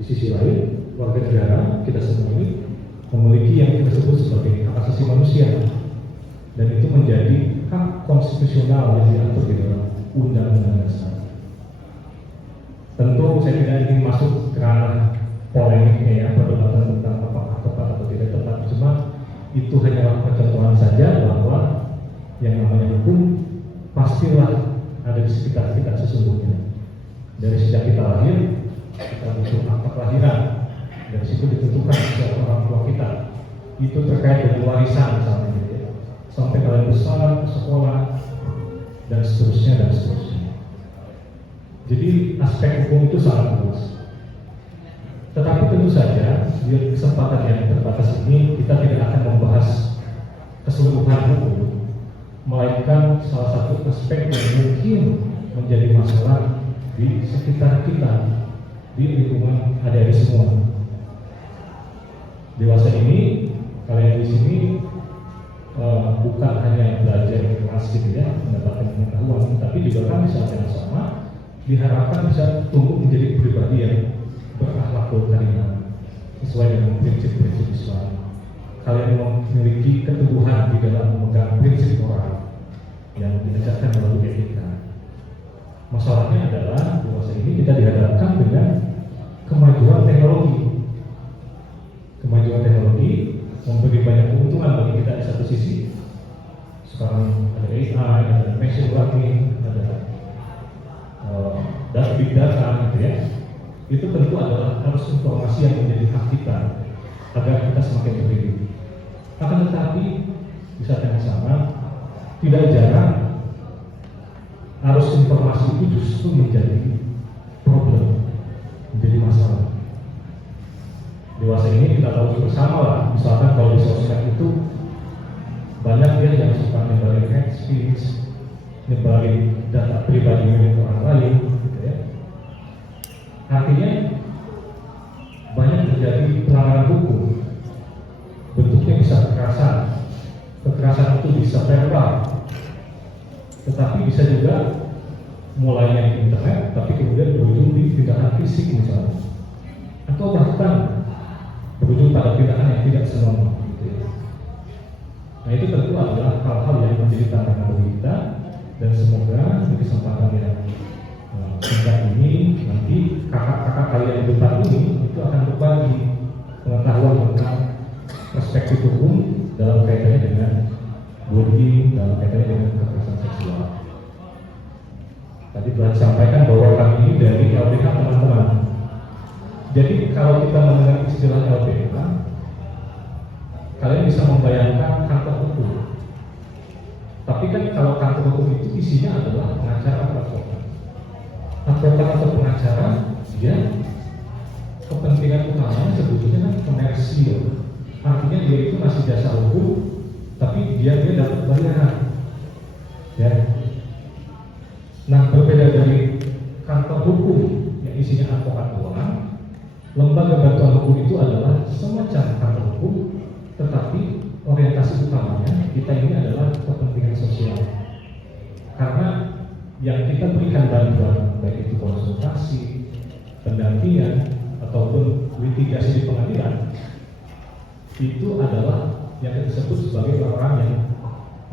Di sisi lain, warga negara kita semua ini memiliki yang kita sebut sebagai hak asasi manusia, dan itu menjadi hak konstitusional yang diatur di dalam Undang-Undang Dasar. Tentu saya tidak ingin masuk ke ranah polemiknya ya, perdebatan tentang apakah tepat atau tidak tepat, cuma itu hanyalah percontohan saja bahwa yang namanya hukum pastilah ada di sekitar kita sesungguhnya. Dari sejak kita lahir, kita butuh akta kelahiran. Dari situ ditentukan siapa orang tua kita. Itu terkait dengan warisan misalnya, ya. Sampai kalian besar, ke sekolah, dan seterusnya dan seterusnya. Jadi aspek hukum itu sangat luas. Tetapi tentu saja di kesempatan yang terbatas ini kita tidak akan membahas keseluruhan hukum, melainkan salah satu aspek yang mungkin menjadi masalah di sekitar kita, di lingkungan adik-adik semua. Dewasa ini, kalian di sini bukan hanya belajar kelas gitu ya, mendapatkan pengetahuan, tapi juga kan di saat yang sama diharapkan bisa tumbuh menjadi pribadi yang berakhlakul karimah sesuai dengan prinsip-prinsip Islam. Kalian memiliki keteguhan di dalam memegang prinsip moral yang diajarkan melalui etika. Masalahnya adalah dewasa ini kita dihadapkan dengan kemajuan teknologi. Kemajuan teknologi memberi banyak keuntungan bagi kita di satu sisi. Sekarang ada AI, ada machine learning, ada big data, gitu ya. Itu tentu adalah harus informasi yang menjadi hak kita agar kita semakin berdiri. Akan tetapi di saat yang sama tidak jarang arus informasi itu justru menjadi problem, menjadi masalah. Dewasa ini kita tahu bersama lah, misalkan kalau di sosmed itu banyak dia yang suka nyebarin hate speech, nyebarin data pribadi milik orang lain, gitu ya. Artinya banyak terjadi pelanggaran hukum. Bentuknya bisa kekerasan itu bisa verbal, tetapi bisa juga mulainya di internet, tapi kemudian berujung di tindakan fisik misalnya, atau bahkan berujung pada tindakan yang tidak senonoh. Gitu ya. Nah itu tentu adalah hal-hal yang menjadi tantangan bagi kita, dan semoga di kesempatan yang singkat ini nanti kakak-kakak kalian yang depan ini itu akan berbagi pengetahuan tentang perspektif hukum dalam kaitannya dengan bullying, dalam kaitannya dengan kekerasan seksual. Tadi telah disampaikan bahwa kami ini dari LBH teman-teman. Jadi kalau kita mendengar istilah LBH, kalian bisa membayangkan kantor hukum. Tapi kan kalau kantor hukum itu isinya adalah pengacara atau advokat. Advokat atau pengacara, dia kepentingan utamanya sebetulnya kan komersial. Artinya dia itu masih jasa hukum, tapi dia dapat bayaran. Ya. Nah, berbeda dari kantor hukum yang isinya advokat doang, lembaga bantuan hukum itu adalah semacam kantor hukum, tetapi orientasi utamanya kita ini adalah kepentingan sosial. Karena yang kita berikan bantuan, baik itu konsultasi, pendampingan, ataupun litigasi di pengadilan, itu adalah yang kita sebut sebagai orang yang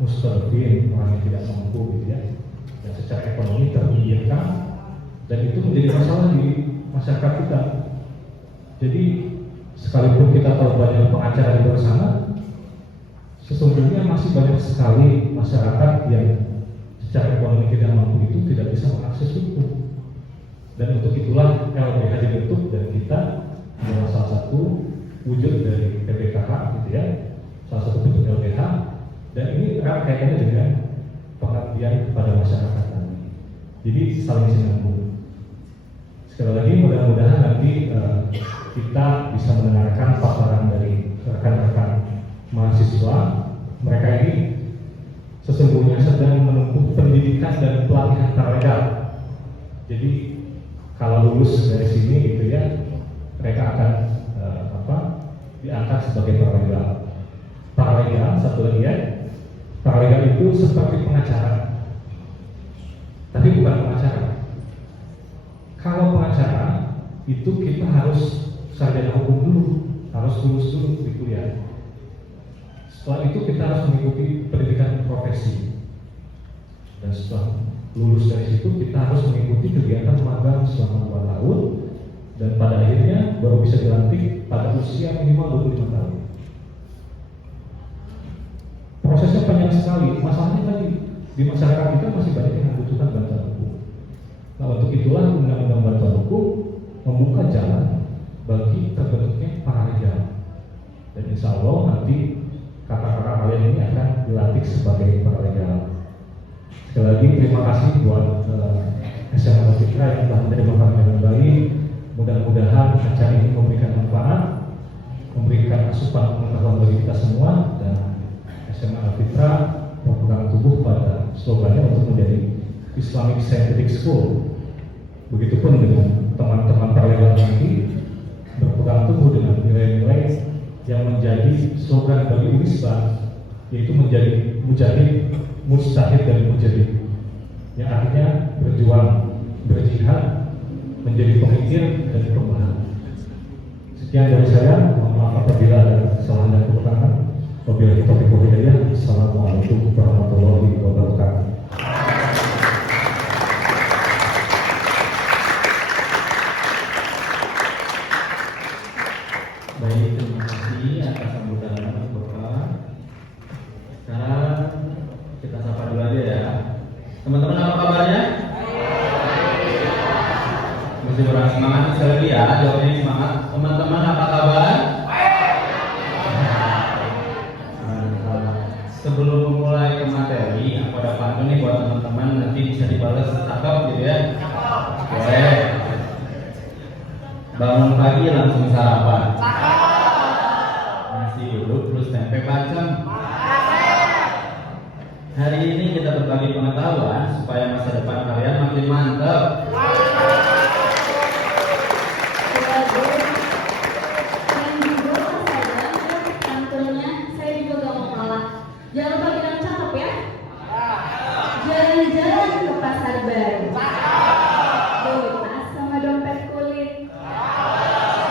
mustabin, orang yang tidak mampu, gitu ya, yang secara ekonomi terpinggirkan, dan itu menjadi masalah di masyarakat kita. Jadi sekalipun kita tahu banyak pengacara di luar sana, sesungguhnya masih banyak sekali masyarakat yang secara ekonomi tidak mampu itu tidak bisa mengakses hukum. Dan untuk itulah LBH dibentuk, dan kita adalah salah satu wujud dari PPKH, gitu ya, salah satu bentuk LBH, dan ini erat kaitannya dengan pengabdian kepada masyarakat tadi. Jadi saling sinambung. Sekali lagi mudah-mudahan nanti kita bisa mendengarkan paparan dari rekan-rekan mahasiswa. Mereka ini sesungguhnya sedang menempuh pendidikan dan pelatihan paralegal. Jadi kalau lulus dari sini, gitu ya, mereka akan diangkat sebagai paralegal. Paralegal, satu lagi ya, paralegal itu seperti pengacara, tapi bukan pengacara. Kalau pengacara itu kita harus sarjana hukum dulu, harus lulus dulu di kuliah. Setelah itu kita harus mengikuti pendidikan profesi, dan setelah lulus dari situ kita harus mengikuti kegiatan magang selama 2 tahun, dan pada akhirnya baru bisa dilantik pada usia minimal 25 tahun. Prosesnya panjang sekali. Masalahnya tadi di masyarakat kita masih banyak yang membutuhkan bantuan hukum. Nah, untuk itulah undang-undang bantuan hukum membuka jalan bagi terbentuknya paralegal. Dan insya Allah nanti kakak-kakak kalian ini akan dilantik sebagai paralegal. Sekali lagi terima kasih buat SMA Fitra yang telah menerima kami dengan baik. Mudah-mudahan acara ini memberikan manfaat, memberikan asupan pengetahuan bagi kita semua, dan SMA Fitra berpegang teguh pada slogannya untuk menjadi Islamic Scientific School. Begitupun dengan teman-teman paralegal nanti berpegang teguh dengan nilai-nilai yang menjadi slogan bagi Unisba, yaitu menjadi mujahid, mujtahid, dan mujahid, yang artinya berjuang, berjihad, menjadi pemikir dan pembahas. Sekian dari saya. Mohon maaf apabila ada kesalahan dan kekurangan. Wabillahi taufiq wal hidayah. Assalamualaikum warahmatullahi wabarakatuh. Baik, terima kasih atas sambutan Bapak. Sekarang kita sapa dulu aja ya. Teman-teman, apa kabarnya? Masih kurang semangat sekali lagi ya, jawabnya semangat. Teman-teman, apa kabar? Sebelum memulai ke materi, aku ada pantun nih buat teman-teman, nanti bisa dibalas cakep gitu ya. Boleh. Bangun pagi langsung sarapan. Nasi uduk plus tempe bacem. Hari ini kita berbagi pengetahuan supaya masa depan kalian makin mantap. Jangan lupa bilang cakep ya. Jalan-jalan ke pasar baru. Bawa tas sama dompet kulit.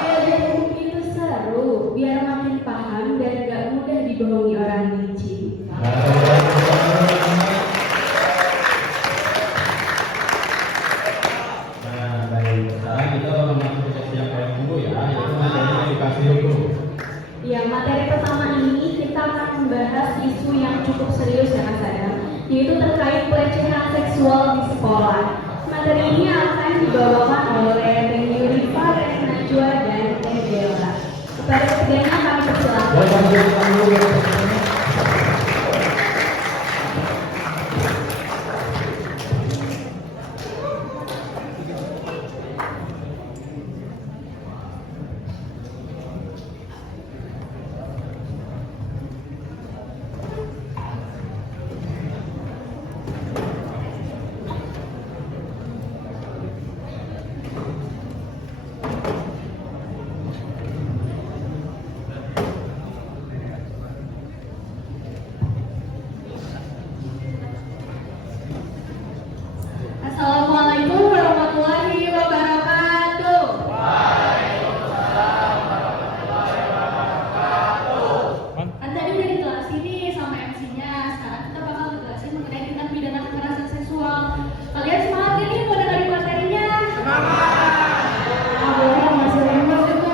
Belajar hukum itu seru, biar makin paham dan gak mudah dibohongi orang licin. Nah, baik. Sekarang kita bakal masuk ke sesi yang paling tunggu ya, yaitu materi edukasi hukum. Ya, materi pertama ini kita akan membahas isu yang cukup serius ya Mas Adam, yaitu terkait pelecehan seksual di sekolah. Materi ini akan dibawakan oleh Teh Yurifa, Teh Najwa, dan Teh Bella. Kepada ketiganya kami persilakan. Assalamualaikum warahmatullahi wabarakatuh. Waalaikumsalam warahmatullahi wabarakatuh. Kan tadi udah dijelasin nih sama MC-nya. Sekarang kita bakal ngejelasin mengenai tindak pidana kekerasan seksual. Kalian semangat gak nih mau dengerin materinya? Semangat. Masih lemas itu.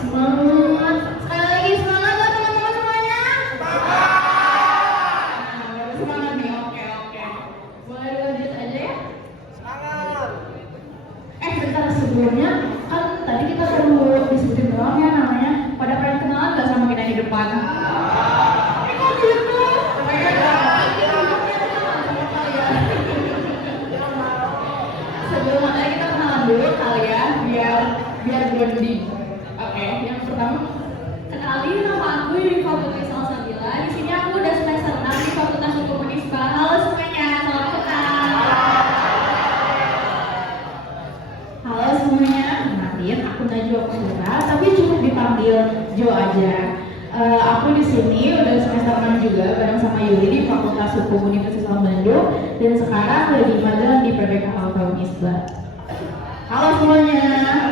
Semangat. Sekali lagi semangat buat teman-teman semuanya. Semangat nih. Oke. Boleh lanjut aja ya? Bentar, sebelumnya kan tadi kita baru disebutin doang ya namanya. Pada pengen kenalan gak sama kita di depan? Kok gitu? Sebelum materi kita kenalan dulu kalian biar bonding. Oke, yang pertama kenalin nama aku Yurifa Putri Salsabila. Di sini aku udah semester 6 di Fakultas Hukum Unisba. Halo semuanya, salam kenal. Halo semuanya, kenalin aku Najwa Kusura, tapi cukup dipanggil Jo aja. Aku di sini udah semester 6 juga bareng sama Yuri di Fakultas Hukum Universitas Bandung, dan sekarang lagi magang di PPK Halka Unisba. Halo semuanya.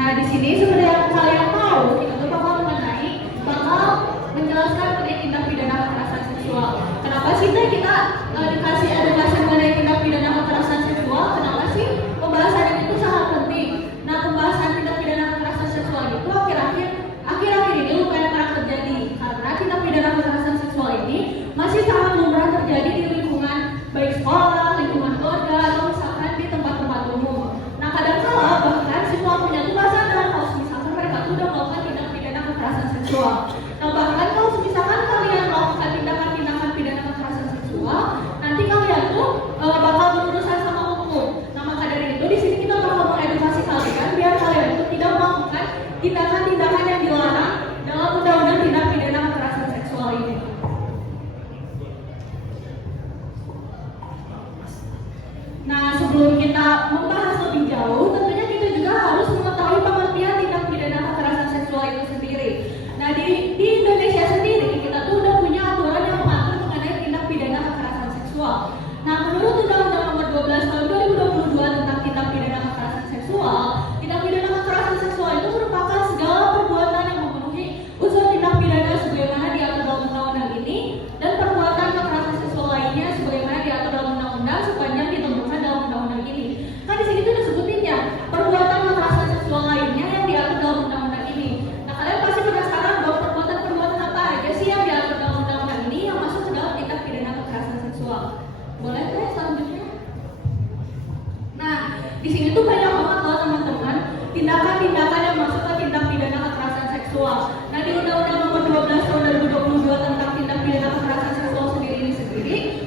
Nah, di sini seperti yang kalian tahu, kita tuh bakal menjelaskan mengenai tindak pidana kekerasan seksual. Kenapa sih teh kita dikasih edukasi mengenai tindak pidana kekerasan seksual? Kenapa sih pembahasan itu sangat penting? Nah, pembahasan tindak pidana kekerasan seksual itu akhir-akhir ini lumayan marak terjadi karena tindak pidana kekerasan seksual ini masih sangat lumrah terjadi di lingkungan baik sekolah, lingkungan keluarga, atau misalkan di tempat-tempat umum. Nah, kadang-kala bahkan si pelakunya itu nggak sadar kalau misalkan mereka tuh udah melakukan tindak pidana kekerasan seksual. Nah, bahkan kalau misalkan kalian melakukan tindakan-tindakan pidana kekerasan seksual, nanti kalian tuh bakal berurusan sama hukum. Nah, maka dari itu di sini kita bakal mengedukasi kalian biar kalian itu tidak melakukan tindakan-tindakan yang dilarang dalam undang-undang tindak pidana kekerasan seksual ini. Nah, sebelum kita membahas lebih jauh, tentunya kita juga harus mengetahui pengertian tindak pidana kekerasan seksual itu sendiri. Nah, di Indonesia sendiri kita tuh udah punya aturan yang mengatur mengenai tindak pidana kekerasan seksual. Nah, menurut Undang-Undang Nomor 12 Tahun 2022 tentang tindak pidana kekerasan seksual, tindak pidana kekerasan seksual itu merupakan segala perbuatan yang memenuhi unsur tindak pidana sebagaimana diatur dalam undang-undang ini dan perbuatan kekerasan seksual lainnya sebagaimana diatur dalam undang-undang sepanjang ditentukan dalam undang-undang ini. Kan di sini tuh disebutinnya perbuatan kekerasan seksual lainnya yang diatur dalam undang-undang ini. Nah, kalian pasti penasaran bahwa perbuatan-perbuatan apa aja sih yang diatur dalam undang-undang ini yang masuk ke dalam tindak pidana kekerasan seksual. Boleh teh selanjutnya? Nah, di sini tuh banyak banget loh teman-teman tindakan-tindakan yang masuk ke tindak pidana kekerasan seksual. Nah, di Undang-Undang Nomor 12 Tahun 2022 tentang tindak pidana kekerasan seksual sendiri,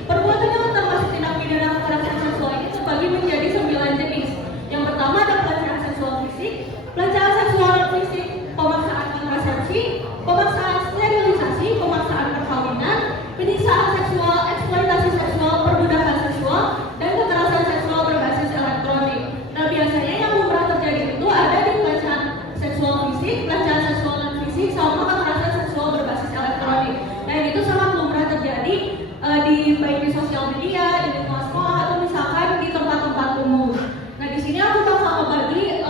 perbuatan yang termasuk tindak pidana kekerasan seksual ini terbagi menjadi 9 jenis. Yang pertama ada pelecehan seksual fisik, pelecehan seksual non fisik, pemaksaan kontrasepsi, pemaksaan sterilisasi, pemaksaan perkawinan, penyiksaan seksual, eksploitasi seksual, perbudakan seksual, dan kekerasan seksual berbasis elektronik. Nah, biasanya yang lumrah terjadi itu ada di pelecehan seksual fisik, pelecehan seksual non fisik, sama kekerasan seksual berbasis elektronik. Nah, ini tuh sangat lumrah terjadi di baik di sosial media, di lingkungan sekolah, atau misalkan di tempat-tempat umum. Nah, di sini aku bakal ngebagi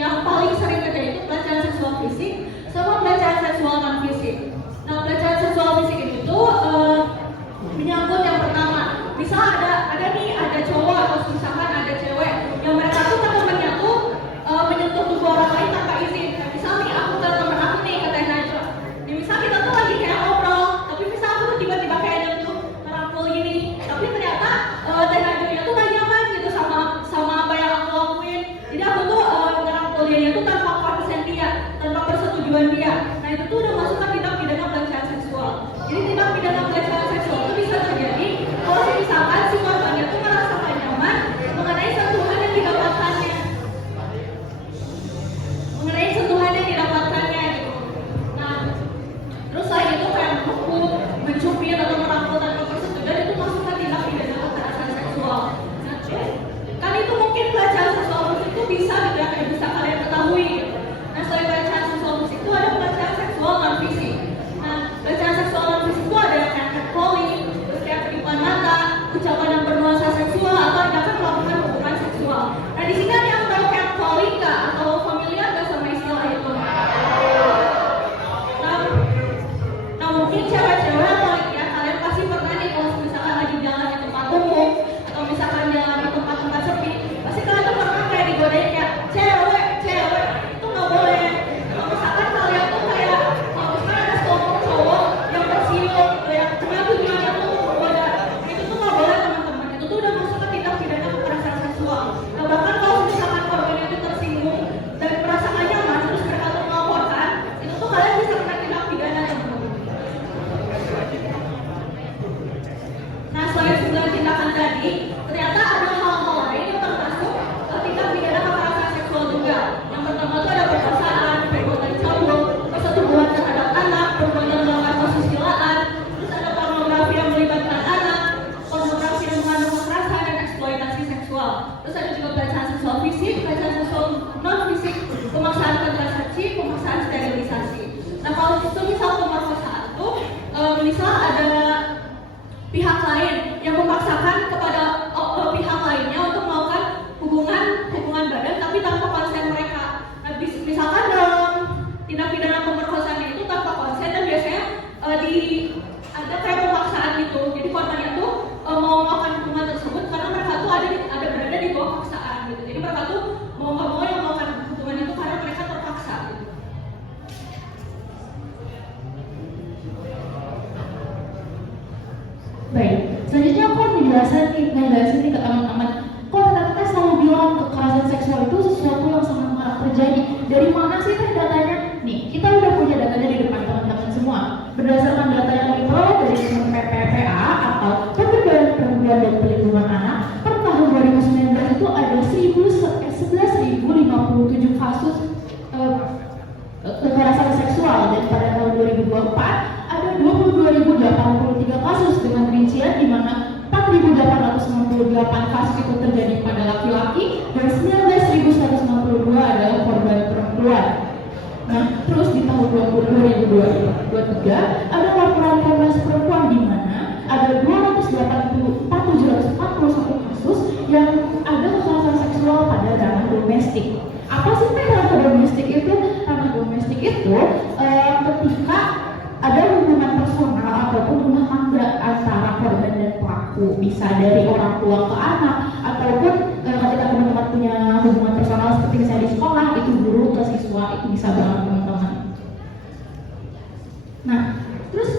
yang paling sering terjadi itu pelecehan seksual fisik sama pelecehan seksual non fisik. Nah, pelecehan seksual fisik itu tuh menyangkut yang pertama, bisa ada cowok atau misalkan ada cewek yang mereka tuh temennya tuh menyentuh tubuh orang lain tanpa izin. Nah, misal nih aku ke temen aku nih ke Teh Najwa. Nih, misal kita tuh lagi kayak ngobrol, tapi misal aku tuh tiba-tiba kayak nyentuh ngerangkul gini, tapi ternyata Teh Najwa tuh gak nyaman gitu sama apa yang aku lakuin. Jadi aku tuh ngerangkul dia tuh tanpa consent dia, tanpa persetujuan dia. Nah, itu tuh udah masuk ke tindak pidana pelecehan seksual. Jadi tindak pidana pelecehan seksual itu bisa terjadi kalau misalkan si korbannya tuh merasa gak nyaman mengenai sentuhan yang didapatkannya, gitu. Nah, terus selain itu kayak menepuk, mencubit atau merangkul tanpa persetujuan itu masuk ke tindak pidana kekerasan seksual. Nah, kan itu mungkin pelecehan seksual fisik itu bisa kalian ketahui. Nah, selain pelecehan seksual fisik itu ada pelecehan kasus kekerasan seksual, dan pada tahun 2024 ada 22.083 kasus dengan rincian di mana 4.898 kasus itu terjadi pada laki-laki dan 19.162 adalah korban perempuan. Nah, terus di tahun 2023 ada laporan Komnas Perempuan di mana ada 284.741 kasus yang ada kekerasan seksual pada ranah domestik. Apa sih ranah domestik itu? Ranah domestik itu ketika ada hubungan personal ataupun rumah tangga antara korban dan pelaku, bisa dari orang tua ke anak, ataupun ketika teman-teman punya hubungan personal seperti misalnya di sekolah, itu guru ke siswa, itu bisa banget teman-teman. Nah, terus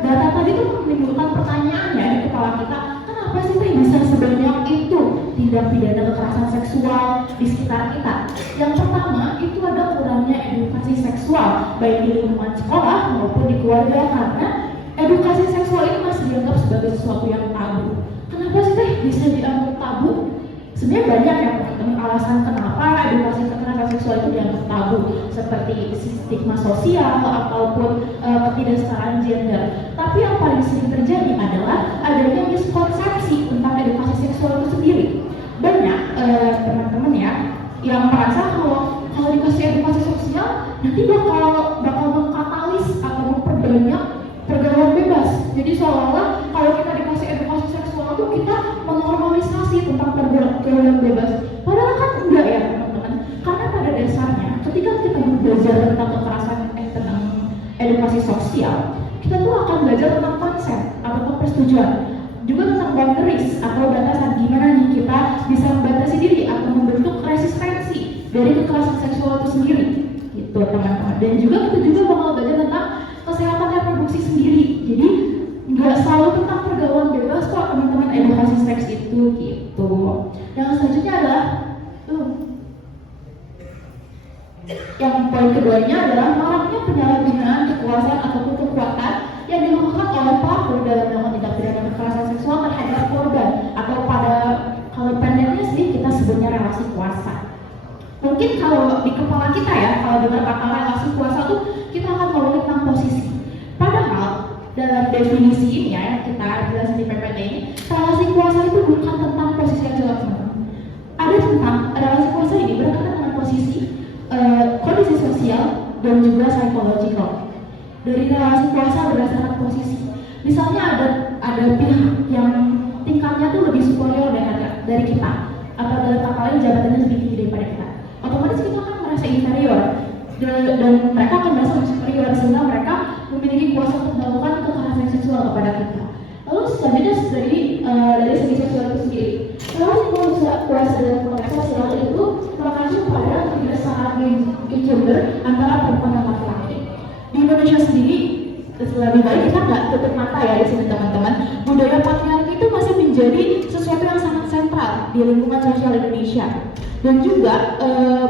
data tadi tuh menimbulkan pertanyaan ya di kepala kita, kenapa sih bisa sebanyak itu tindak pidana kekerasan seksual di sekitar kita? Yang pertama itu ada kurangnya edukasi seksual baik di lingkungan sekolah maupun di keluarga, karena edukasi seksual ini masih dianggap sebagai sesuatu yang tabu. Kenapa sih bisa dianggap tabu? Sebenarnya banyak ya teman-teman alasan kenapa edukasi kekerasan seksual itu dianggap tabu, seperti stigma sosial ataupun ketidaksetaraan gender. Tapi yang paling sering terjadi adalah adanya miskonsepsi tentang edukasi seksual itu sendiri. Banyak teman-teman ya yang merasa kalau dikasih edukasi sosial nanti bakal mengkatalis atau memperbanyak pergaulan bebas. Jadi seolah-olah kalau kita dikasih edukasi seksual itu kita menormalisasi tentang pergaulan bebas. Padahal kan enggak ya teman-teman. Karena pada dasarnya ketika kita belajar tentang kekerasan tentang edukasi sosial, kita tuh akan belajar tentang konsep atau persetujuan, juga tentang boundaries atau batasan, gimana nih kita bisa membatasi diri atau membentuk resistensi dari kekerasan seksual itu sendiri, gitu teman-teman. Dan juga kita juga bakal belajar tentang kesehatan reproduksi sendiri. Jadi nggak selalu tentang pergaulan bebas kok teman-teman edukasi seks itu, gitu. Yang selanjutnya adalah yang poin keduanya adalah maraknya penyalahgunaan kekuasaan ataupun kekuatan yang dilakukan oleh pelaku dalam melakukan tindak pidana kekerasan seksual terhadap korban, atau pada kalau pendeknya sih kita sebutnya relasi kuasa. Mungkin kalau di kepala kita ya, kalau dengar kata relasi kuasa tuh kita akan ngomongin tentang posisi. Padahal dalam definisi ini ya yang kita jelasin di PPT ini, relasi kuasa itu bukan tentang posisi yang jelas. Ada tentang relasi kuasa ini berkaitan dengan posisi, kondisi sosial dan juga psikologikal. Dari relasi kuasa berdasarkan posisi. Misalnya ada pihak yang tingkatnya tuh lebih superior dari kita, atau dalam kata lain jabatannya lebih tinggi daripada kita. Otomatis kita akan merasa inferior dan mereka akan merasa superior, sehingga mereka memiliki kuasa untuk melakukan kekerasan seksual kepada kita. Lalu selanjutnya dari segi sosial itu sendiri, relasi kuasa dan konteks sosial itu mengacu pada kebiasaan gender antara perempuan dan laki-laki. Di Indonesia sendiri, lebih baik kita nggak tutup mata ya di sini teman-teman. Budaya patriarki itu masih menjadi sesuatu yang sangat sentral di lingkungan sosial Indonesia. Dan juga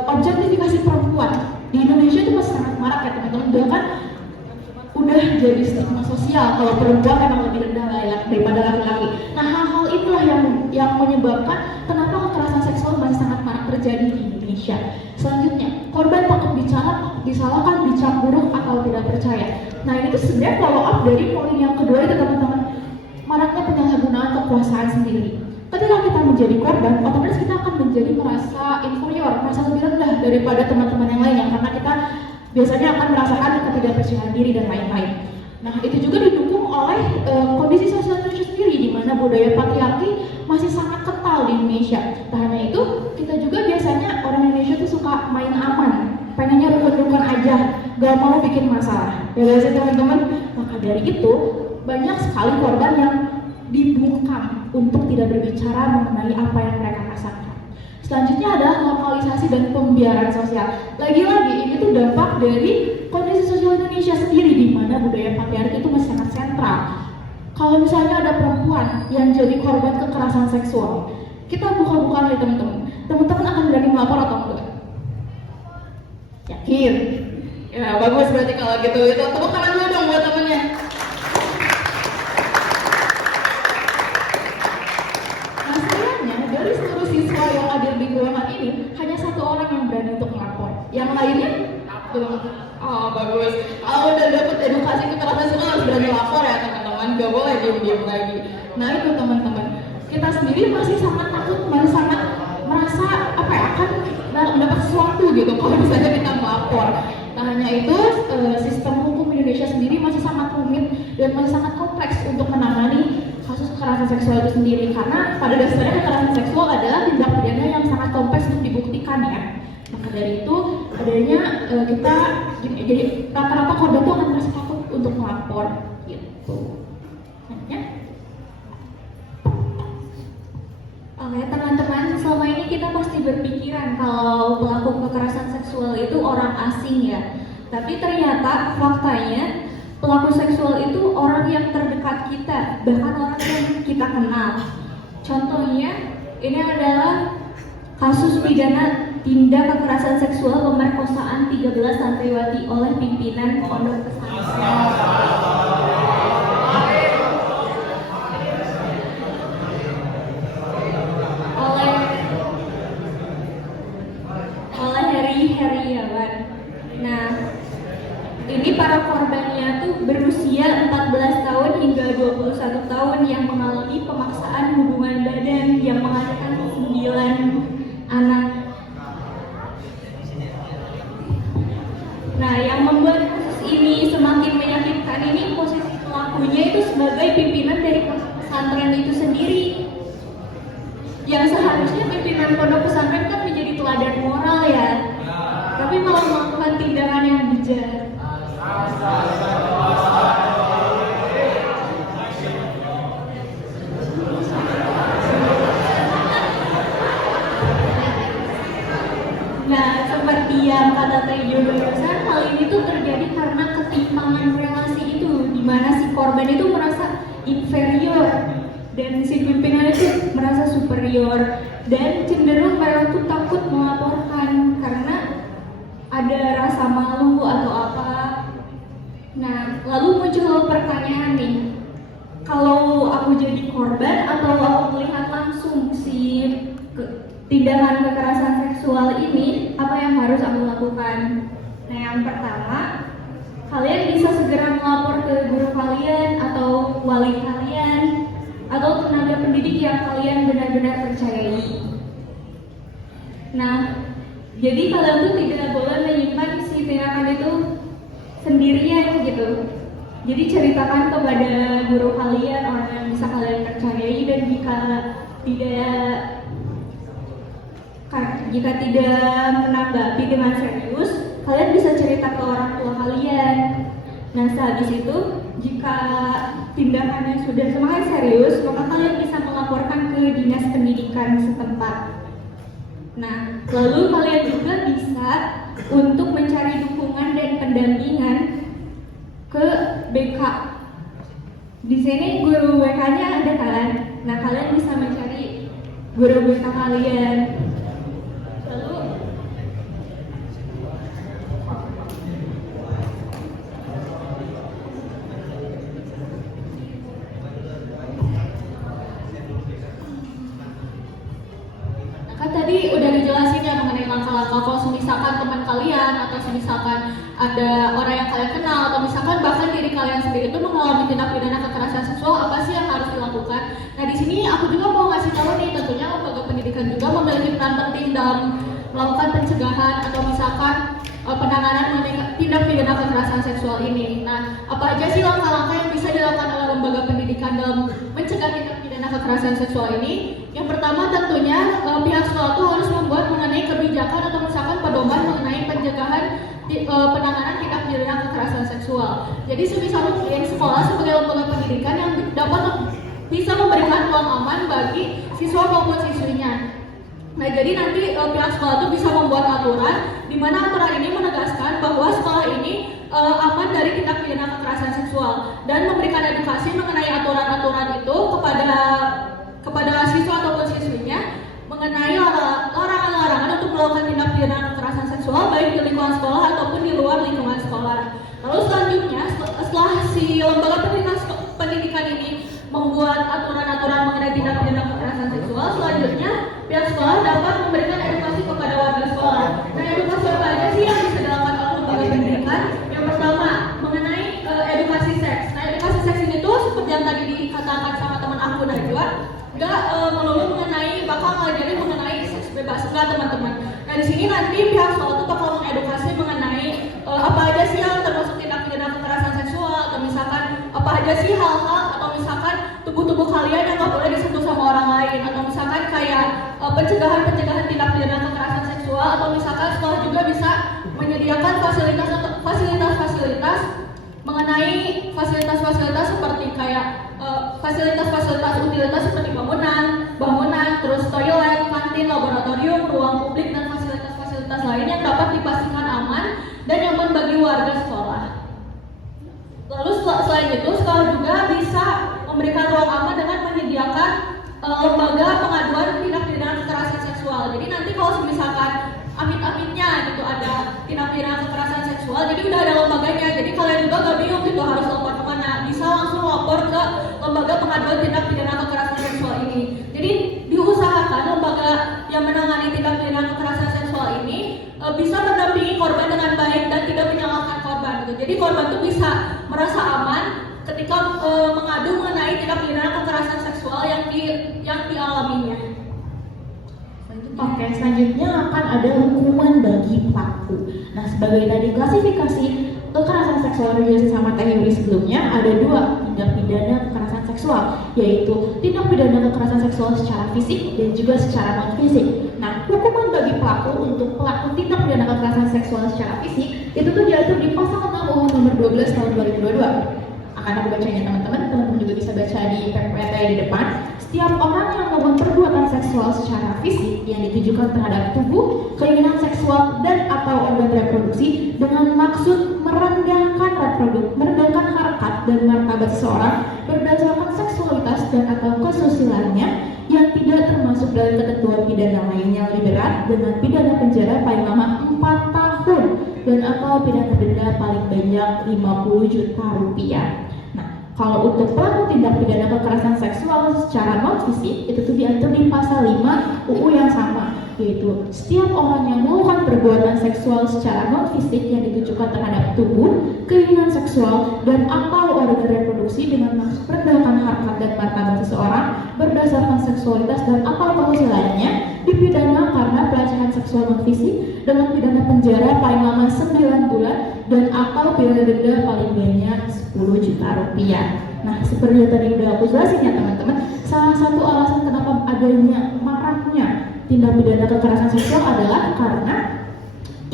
objektifikasi perempuan di Indonesia itu masih sangat marak ya teman-teman. Bahkan udah jadi stigma sosial kalau perempuan memang lebih rendah daripada laki-laki. Nah, hal-hal itulah yang menyebabkan kenapa kekerasan seksual masih sangat marak terjadi di Indonesia. Selanjutnya, korban takut bicara, disalahkan, dicap buruk atau tidak percaya. Nah, ini tuh sebenarnya follow up dari poin yang kedua itu teman-teman, maraknya penyalahgunaan kekuasaan sendiri. Ketika kita menjadi korban, otomatis kita akan menjadi merasa inferior, merasa lebih rendah daripada teman-teman yang lainnya, karena kita biasanya akan merasakan ketidakpercayaan diri dan lain-lain. Nah, itu juga didukung oleh kondisi sosial Indonesia sendiri, di mana budaya patriarki masih sangat kental di Indonesia. Karena itu, kita juga biasanya orang Indonesia tuh suka main aman, pengennya rukun-rukun aja, gak mau bikin masalah. Ya guys, teman-teman. Maka dari itu, banyak sekali korban yang dibungkam untuk tidak berbicara mengenai apa yang mereka rasakan. Selanjutnya adalah normalisasi dan pembiaran sosial. Lagi-lagi ini tuh dampak dari kondisi sosial Indonesia sendiri, di mana budaya patriarki itu masih sangat sentral. Kalau misalnya ada perempuan yang jadi korban kekerasan seksual, kita buka-bukaan nih teman-teman. Teman-teman akan berani melapor atau enggak? Yakin? Ya bagus berarti kalau gitu. Itu tepuk tangan dulu dong buat temennya. Nah, sayangnya dari seluruh siswa yang hadir di ruangan ini hanya satu orang yang berani untuk melapor. Yang lainnya? Oh bagus. Kalau udah dapet edukasi kekerasan seksual harus berani lapor ya teman-teman. Gak boleh diem-diem lagi. Nah itu teman-teman. Kita sendiri masih sangat takut, masih sangat merasa apa ya akan mendapat sesuatu gitu kalau misalnya kita melapor. Tak hanya itu, sistem hukum Indonesia sendiri masih sangat rumit dan masih sangat kompleks untuk menangani kasus kekerasan seksual itu sendiri, karena pada dasarnya kekerasan seksual adalah tindak pidana yang sangat kompleks untuk dibuktikan ya. Maka dari itu adanya kita jadi rata-rata korban itu akan merasa takut untuk melapor gitu. Hanya Oke teman-teman, selama ini kita pasti berpikiran kalau pelaku kekerasan seksual itu orang asing ya. Tapi ternyata faktanya pelaku seksual itu orang yang terdekat kita, bahkan orang yang kita kenal. Contohnya, ini adalah kasus pidana tindak kekerasan seksual pemerkosaan 13 santriwati oleh pimpinan pondok pesantren. oleh Heriawan. Nah, ini para korbannya tuh berusia 14 tahun hingga 21 tahun yang mengalami pemaksaan hubungan badan yang menghasilkan 9 anak. Nah, yang membuat kasus ini semakin menyakitkan ini posisi pelakunya itu sebagai pimpinan dari pesantren itu sendiri. Yang seharusnya pimpinan pondok pesantren kan menjadi teladan moral ya, tapi malah melakukan tindakan yang bejat. Nah, seperti yang kata Tejo barusan, hal ini tuh terjadi karena ketimpangan relasi itu, di mana si korban itu merasa inferior dan si pimpinan itu merasa superior, dan cenderung mereka tuh takut melaporkan karena ada rasa malu atau apa. Nah, lalu muncul pertanyaan nih, kalau aku jadi korban atau aku melihat langsung si tindakan kekerasan seksual ini, apa yang harus aku lakukan? Nah, yang pertama, kalian bisa segera melapor ke guru kalian atau wali kalian atau tenaga pendidik yang kalian benar-benar percayai. Nah, jadi kalian tuh tidak boleh menyimpan si tindakan itu sendirian gitu. Jadi ceritakan kepada guru kalian, orang yang bisa kalian percayai, dan jika tidak menanggapi dengan serius, kalian bisa cerita ke orang tua kalian. Nah, sehabis itu, jika tindakannya sudah semakin serius, maka kalian bisa melaporkan ke dinas pendidikan setempat. Nah, lalu kalian juga bisa untuk mencari dukungan dan pendampingan ke BK. Di sini guru BK-nya ada kan? Nah, kalian bisa mencari guru BK kalian. Lalu tadi udah dijelasin ya mengenai langkah-langkah kalau misalkan teman kalian atau misalkan ada orang yang kalian kenal atau misalkan bahkan diri kalian sendiri itu mengalami tindak pidana kekerasan seksual, apa sih yang harus dilakukan? Nah, di sini aku juga mau ngasih tahu nih, tentunya lembaga pendidikan juga memiliki peran penting dalam melakukan pencegahan atau misalkan penanganan mengenai tindak pidana kekerasan seksual ini. Nah, apa aja sih langkah-langkah yang bisa dilakukan oleh lembaga pendidikan dalam mencegah tindak pidana kekerasan seksual ini? Yang pertama tentunya pihak sekolah itu harus membuat mengenai kebijakan atau misalkan pedoman mengenai pencegahan penanganan tindak pidana kekerasan seksual. Jadi sebisa mungkin sekolah sebagai lembaga pendidikan yang dapat bisa memberikan ruang aman bagi siswa maupun siswinya. Nah, jadi nanti pihak sekolah itu bisa membuat aturan di mana aturan ini menegaskan bahwa sekolah ini aman dari tindak pidana kekerasan seksual dan memberikan edukasi mengenai aturan-aturan itu kepada siswa ataupun siswinya mengenai larangan-larangan untuk melakukan tindak pidana kekerasan seksual baik di lingkungan sekolah ataupun di luar lingkungan sekolah. Lalu selanjutnya setelah si lembaga pendidikan ini membuat aturan-aturan mengenai tindak pidana kekerasan seksual, selanjutnya pihak sekolah dapat memberikan edukasi kepada warga sekolah. Nah, edukasi apa aja sih yang nggak melulu mengenai bakal ngajarin mengenai seks bebas, enggak teman-teman. Nah di sini nanti pihak sekolah tuh bakal mengedukasi mengenai apa aja sih yang termasuk tindak pidana kekerasan seksual, atau misalkan apa aja sih hal-hal, atau misalkan tubuh kalian yang nggak boleh disentuh sama orang lain, atau misalkan kayak pencegahan tindak pidana kekerasan seksual, atau misalkan sekolah juga bisa menyediakan fasilitas mengenai fasilitas seperti kayak fasilitas utilitas seperti bangunan, terus toilet, kantin, laboratorium, ruang publik, dan fasilitas lain yang dapat dipastikan aman dan nyaman bagi warga sekolah. Lalu selain itu, sekolah juga bisa memberikan ruang aman dengan menyediakan lembaga pengaduan tindak pidana kekerasan seksual. Jadi nanti kalau misalkan amit-amitnya gitu ada tindak pidana kekerasan seksual, jadi udah ada lembaganya. Jadi kalian juga gak bingung gitu harus lapor kemana, bisa langsung lapor ke lembaga pengaduan tindak pidana kekerasan seksual ini. Jadi diusahakan lembaga yang menangani tindak pidana kekerasan seksual ini bisa mendampingi korban dengan baik dan tidak menyalahkan korban gitu. Jadi korban tuh bisa merasa aman ketika mengadu mengenai tindak pidana kekerasan seksual yang dialaminya. Oke, selanjutnya akan ada hukuman bagi pelaku. Nah, sebagai tadi klasifikasi kekerasan seksual regulasi sama teori sebelumnya, ada dua tindak pidana kekerasan seksual, yaitu tindak pidana kekerasan seksual secara fisik dan juga secara non fisik. Nah, hukuman bagi pelaku untuk pelaku tindak pidana kekerasan seksual secara fisik itu tuh diatur di pasal 6 UU nomor 12 tahun 2022. Akan aku bacanya teman-teman juga bisa baca di PPT di depan. Setiap orang yang melakukan perbuatan seksual secara fisik yang ditujukan terhadap tubuh, keinginan seksual dan atau organ reproduksi dengan maksud merendahkan harkat dan martabat seseorang berdasarkan seksualitas dan atau kesusilaannya yang tidak termasuk dalam ketentuan pidana lain yang lebih berat dengan pidana penjara paling lama 4 tahun dan atau pidana denda paling banyak 50 juta rupiah. Kalau untuk pelaku tindak pidana kekerasan seksual secara non fisik itu tuh diatur di pasal 5 UU yang sama, yaitu setiap orang yang melakukan perbuatan seksual secara non fisik yang ditujukan terhadap tubuh, keinginan seksual dan atau organ reproduksi dengan maksud merendahkan harkat dan martabat seseorang berdasarkan seksualitas dan atau kesusilaannya dipidana karena pelecehan seksual non fisik dengan pidana penjara paling lama 9 bulan dan atau pidana denda paling banyak 10 juta rupiah. Nah, seperti yang tadi udah aku jelasin ya teman-teman, salah satu alasan kenapa adanya maraknya tindak pidana kekerasan seksual adalah karena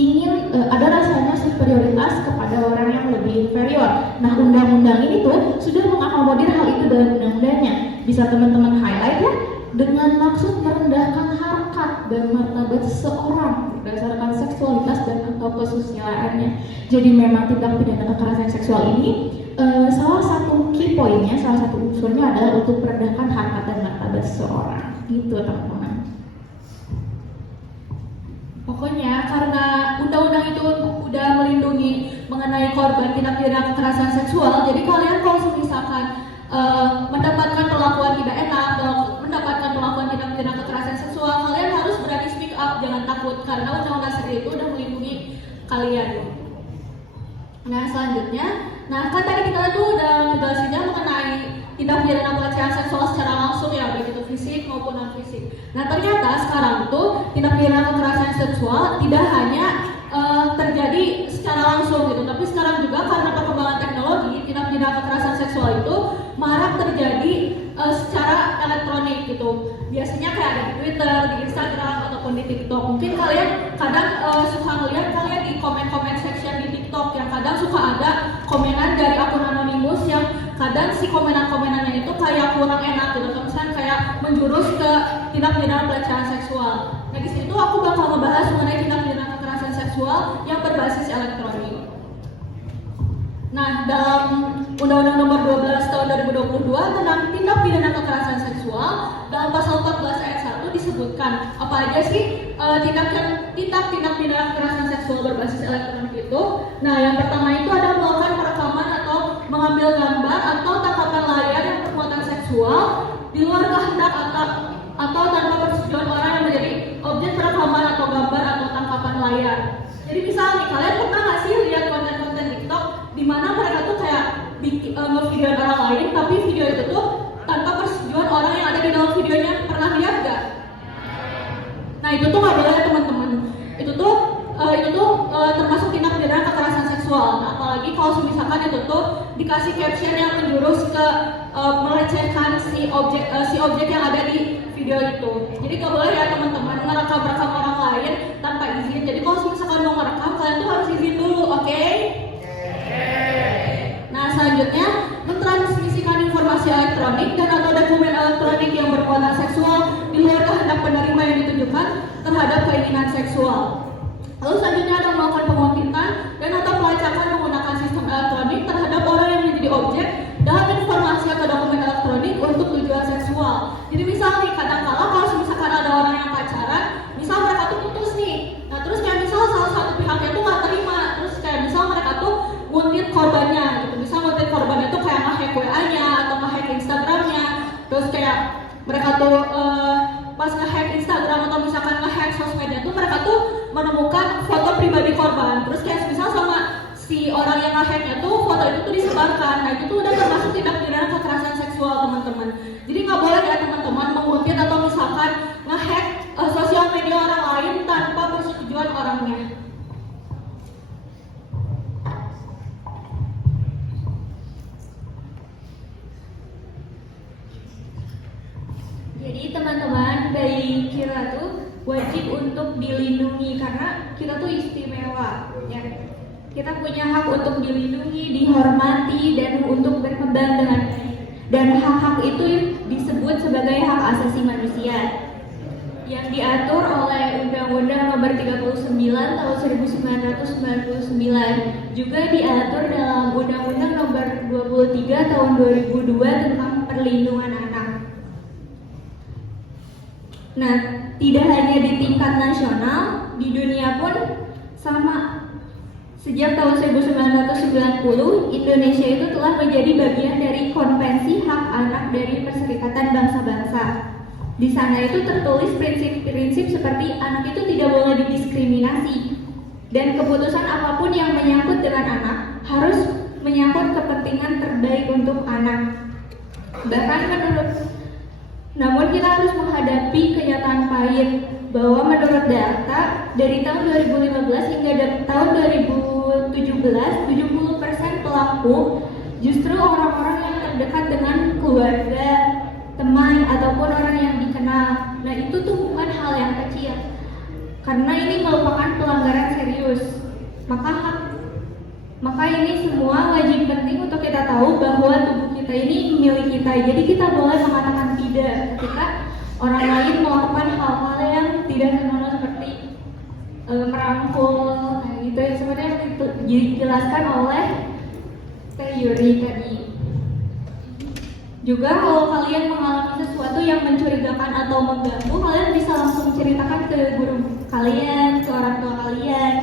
ingin ada rasanya superioritas kepada orang yang lebih inferior. Nah, undang-undang ini tuh sudah mengakomodir hal itu dalam undang-undangnya. Bisa teman-teman highlight ya, dengan maksud merendahkan harkat dan martabat seseorang berdasarkan seksualitas dan atau kesusilaannya. Jadi memang tindak pidana kekerasan seksual ini salah satu key pointnya, salah satu unsurnya adalah untuk merendahkan harkat dan martabat seseorang. Gitu teman-teman. Pokoknya karena undang-undang itu udah melindungi mengenai korban tindak pidana kekerasan seksual, jadi kalian kalau misalkan mendapatkan perlakuan tidak enak atau mendapatkan perlakuan tindak pidana kekerasan seksual, kalian harus berani speak up, jangan takut karena undang-undang sendiri itu udah melindungi kalian. Nah selanjutnya, kan tadi kita tuh udah ngejelasinnya mengenai tindak pidana pelecehan seksual secara langsung ya, baik itu fisik maupun non fisik. Nah ternyata sekarang tuh tindak pidana kekerasan seksual tidak hanya terjadi secara langsung gitu, tapi sekarang juga karena perkembangan teknologi, tindak pidana kekerasan seksual itu marak terjadi secara elektronik gitu. Biasanya kayak ada di Twitter, di Instagram ataupun di TikTok. Mungkin kalian kadang suka ngeliat kalian di komen-komen section di TikTok yang kadang suka ada komenan dari akun anonimus yang kadang si komenan-komenannya itu kayak kurang enak gitu, misalnya kayak menjurus ke tindak pidana pelecehan seksual. Nah di situ aku bakal ngebahas mengenai tindak pidana kekerasan seksual yang berbasis elektronik. Nah, dalam Undang-Undang Nomor 12 Tahun 2022 tentang tindak pidana kekerasan seksual, dalam pasal 14 ayat 1 disebutkan apa aja sih tindak pidana kekerasan seksual berbasis elektronik itu. Nah, yang pertama itu ada melakukan perekaman atau mengambil gambar atau tangkapan layar yang bermuatan seksual di luar kehendak atau tanpa persetujuan orang yang menjadi objek perekaman atau gambar atau tangkapan layar. Jadi misalnya nih, kalian pernah nggak sih lihat konten-konten TikTok di mana mereka tuh kayak nge-videoin orang lain, tapi video itu tuh tanpa persetujuan orang yang ada di dalam video itu tuh nggak boleh teman-teman. Itu tuh termasuk tindak pidana kekerasan seksual. Nah, apalagi kalau misalkan itu tuh dikasih caption yang menjurus ke melecehkan si objek yang ada di video itu. Jadi nggak boleh ya teman-teman ngerekam orang lain tanpa izin. Jadi kalau misalkan mau ngerekam kalian tuh harus izin dulu, oke? Nah, selanjutnya mentransmisikan informasi elektronik dan atau dokumen elektronik yang bermuatan seksual di luar kehendak penerima yang ditujukan terhadap keinginan seksual. Lalu selanjutnya ada melakukan penguntitan dan atau pelacakan menggunakan sistem elektronik terhadap orang yang menjadi objek dalam informasi atau dokumen elektronik untuk tujuan seksual. Jadi misal nih, kadang-kala kalau misalkan ada orang yang pacaran, misal mereka tuh putus nih. Nah terus kayak misal salah satu pihaknya tuh nggak terima, terus kayak misal mereka tuh nguntit korbannya gitu. Misal nguntit korbannya tuh kayak nge-hack WA-nya atau nge-hack Instagram-nya. Terus kayak mereka tuh pas nge-hack Instagram atau misalkan nge-hack sosmednya tuh mereka tuh menemukan foto pribadi korban. Terus kayak misal sama si orang yang nge-hacknya tuh foto itu tuh disebarkan. Nah itu tuh udah termasuk tindak pidana kekerasan seksual teman-teman. Jadi nggak boleh ya teman-teman menguntit atau misalkan nge-hack sosial media orang lain tanpa persetujuan orangnya. Jadi teman-teman, bayi kita tuh wajib untuk dilindungi karena kita tuh istimewa, ya. Kita punya hak untuk dilindungi, dihormati, dan untuk berkembang dengan baik. Dan hak-hak itu disebut sebagai hak asasi manusia yang diatur oleh Undang-Undang Nomor 39 Tahun 1999, juga diatur dalam Undang-Undang Nomor 23 Tahun 2002 tentang perlindungan anak. Nah, tidak hanya di tingkat nasional, di dunia pun sama. Sejak tahun 1990, Indonesia itu telah menjadi bagian dari Konvensi Hak Anak dari Perserikatan Bangsa-Bangsa. Di sana itu tertulis prinsip-prinsip seperti anak itu tidak boleh didiskriminasi, dan keputusan apapun yang menyangkut dengan anak harus menyangkut kepentingan terbaik untuk anak. Namun kita harus menghadapi kenyataan pahit bahwa menurut data dari tahun 2015 hingga tahun 2017, 70% pelaku justru orang-orang yang terdekat dengan keluarga, teman, ataupun orang yang dikenal. Nah itu tuh bukan hal yang kecil, karena ini merupakan pelanggaran serius. Maka ini semua wajib penting untuk kita tahu bahwa tubuh kita ini milik kita. Jadi kita boleh mengatakan tidak ketika orang lain melakukan hal-hal yang tidak senonoh seperti merangkul, kayak gitu yang sebenarnya dijelaskan oleh Teh Yuri tadi. Juga kalau kalian mengalami sesuatu yang mencurigakan atau mengganggu, kalian bisa langsung ceritakan ke guru kalian, ke orang tua kalian.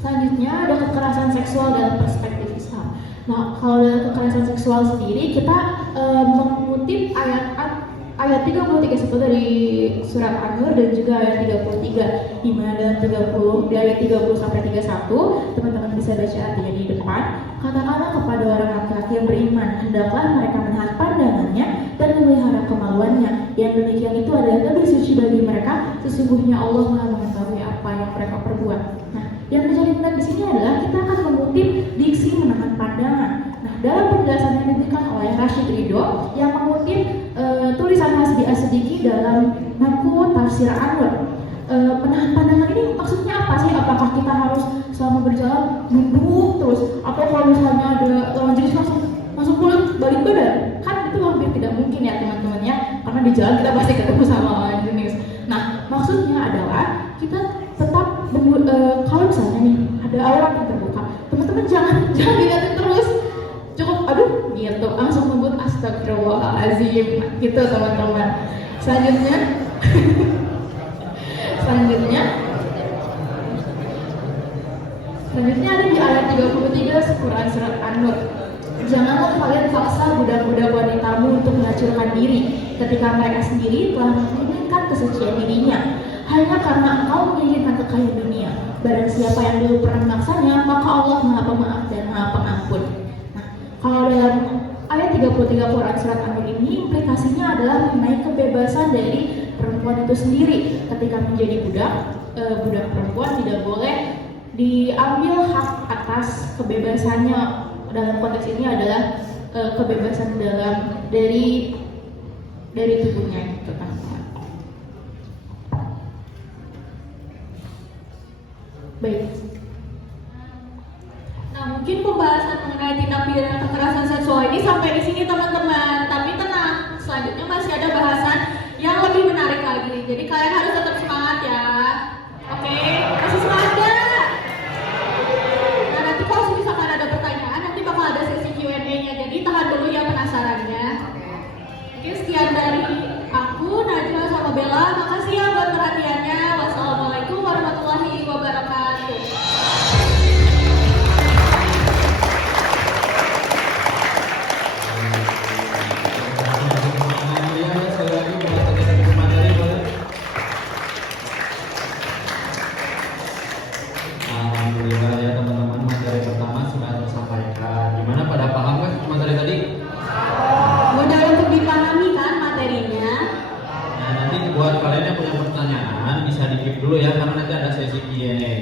Selanjutnya ada kekerasan seksual dalam perspektif Islam. Nah, kalau dalam kekerasan seksual sendiri kita mengutip ayat 33 dari surat An-Nur dan juga ayat 33, di mana dalam di ayat 30 sampai 31 teman-teman bisa baca artinya di depan. Katakanlah kepada orang laki-laki yang beriman, hendaklah mereka menahan pandangannya dan memelihara kemaluannya. Yang demikian itu adalah lebih suci bagi mereka. Sesungguhnya Allah Maha mengetahui apa yang mereka perbuat. Nah, yang menjadi penting di sini adalah kita akan mengutip diksi menahan pandangan. Nah, dalam penjelasan yang diberikan oleh Rashid Ridho yang mengutip tulisan Hasbi As-Siddiqi dalam buku Tafsir An-Nur. Menahan pandangan ini maksudnya apa sih? Apakah kita harus selama berjalan duduk terus, atau kalau misalnya ada lawan jenis langsung pulang balik badan? Kan itu hampir tidak mungkin ya teman-teman ya, karena di jalan kita pasti ketemu sama lawan jenis. Nah, maksudnya adalah kita tetap kalau misalnya nih ada aurat yang terbuka, teman-teman jangan dilihatin terus, cukup aduh gitu langsung menyebut astagfirullahaladzim gitu teman-teman. Selanjutnya ada di ayat 33 Quran surat An-Nur. Janganlah kalian paksa budak-budak wanitamu untuk menghancurkan diri ketika mereka sendiri telah menginginkan kesucian dirinya hanya karena engkau menginginkan kekayaan dunia. Barang siapa yang dulu pernah memaksanya, maka Allah Maha Pemaaf dan Maha Pengampun. Nah, kalau dalam ayat 33 Quran Surat An-Nur ini implikasinya adalah mengenai kebebasan dari perempuan itu sendiri. Ketika menjadi budak, budak perempuan tidak boleh diambil hak atas kebebasannya. Dalam konteks ini adalah kebebasan dari tubuhnya gitu kan. Baik. Nah, mungkin pembahasan mengenai tindak pidana kekerasan seksual ini sampai di sini teman-teman. Tapi tenang, selanjutnya masih ada bahasan yang lebih menarik lagi. Jadi kalian harus tetap semangat ya. Oke, masih semangat gak? Nah, nanti kalau misalkan ada pertanyaan, nanti bakal ada sesi Q&A-nya. Jadi tahan dulu ya penasarannya. Oke, sekian dari aku, Najwa sama Bella. Makasih ya buat perhatiannya. Wassalamualaikum warahmatullahi wabarakatuh. Alhamdulillah ya teman-teman, materi pertama sudah tersampaikan. Gimana, pada paham kan materi tadi? Mudah untuk dipahami kan materinya? Nah, nanti buat kalian yang punya pertanyaan bisa di-keep dulu ya, karena nanti ada sesi Q&A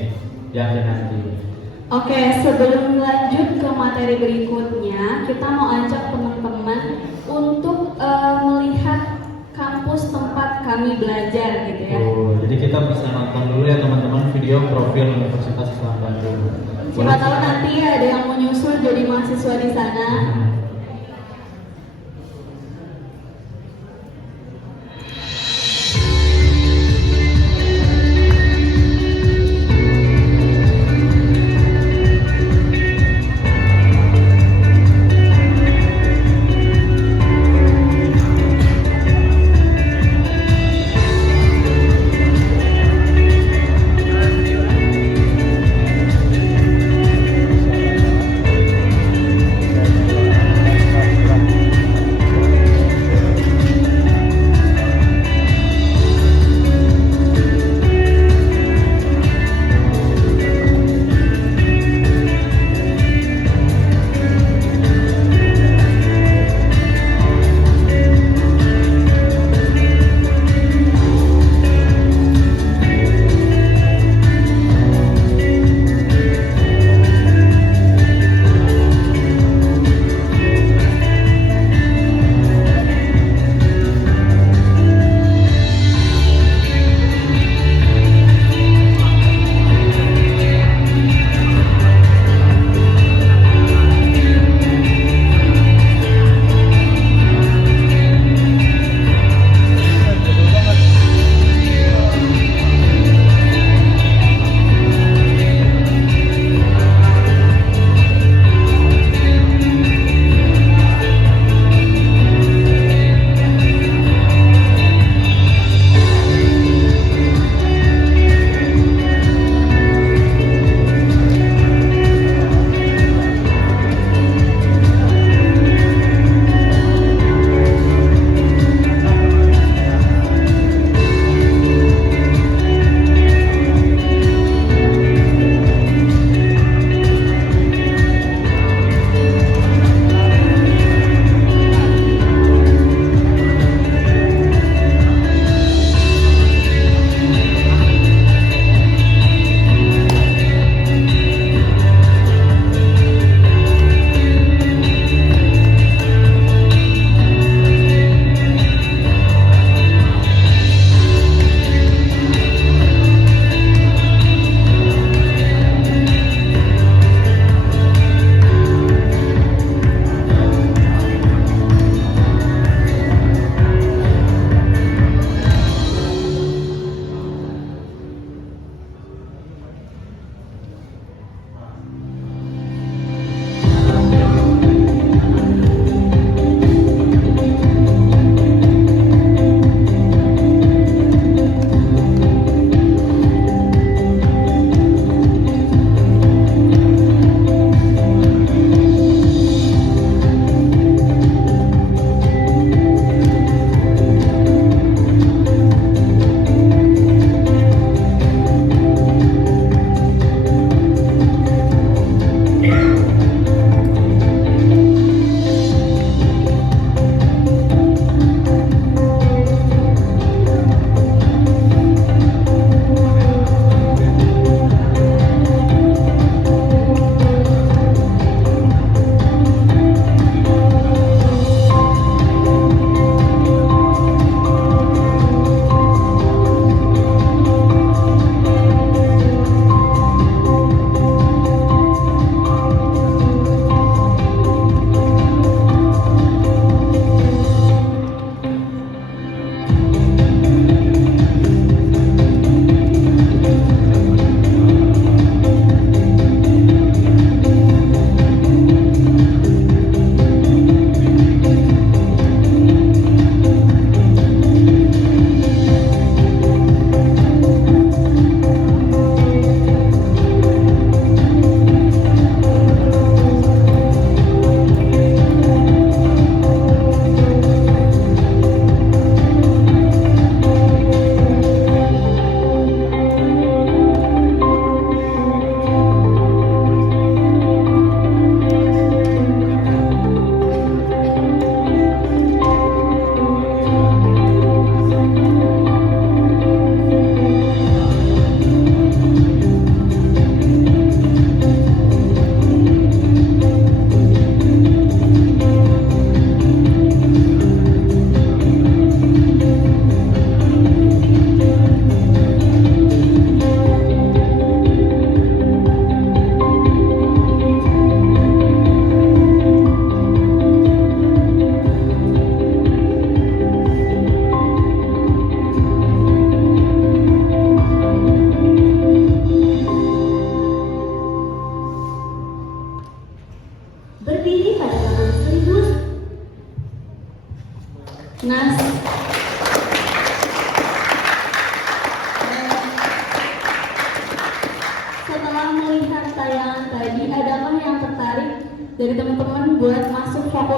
di akhir nanti. Oke, sebelum lanjut ke materi berikutnya, kita mau ajak teman-teman untuk melihat kampus tempat kami belajar gitu ya. Jadi kita bisa nonton dulu ya teman-teman video profil Universitas Islam Bandung. Siapa tahu nanti ada yang mau nyusul jadi mahasiswa di sana.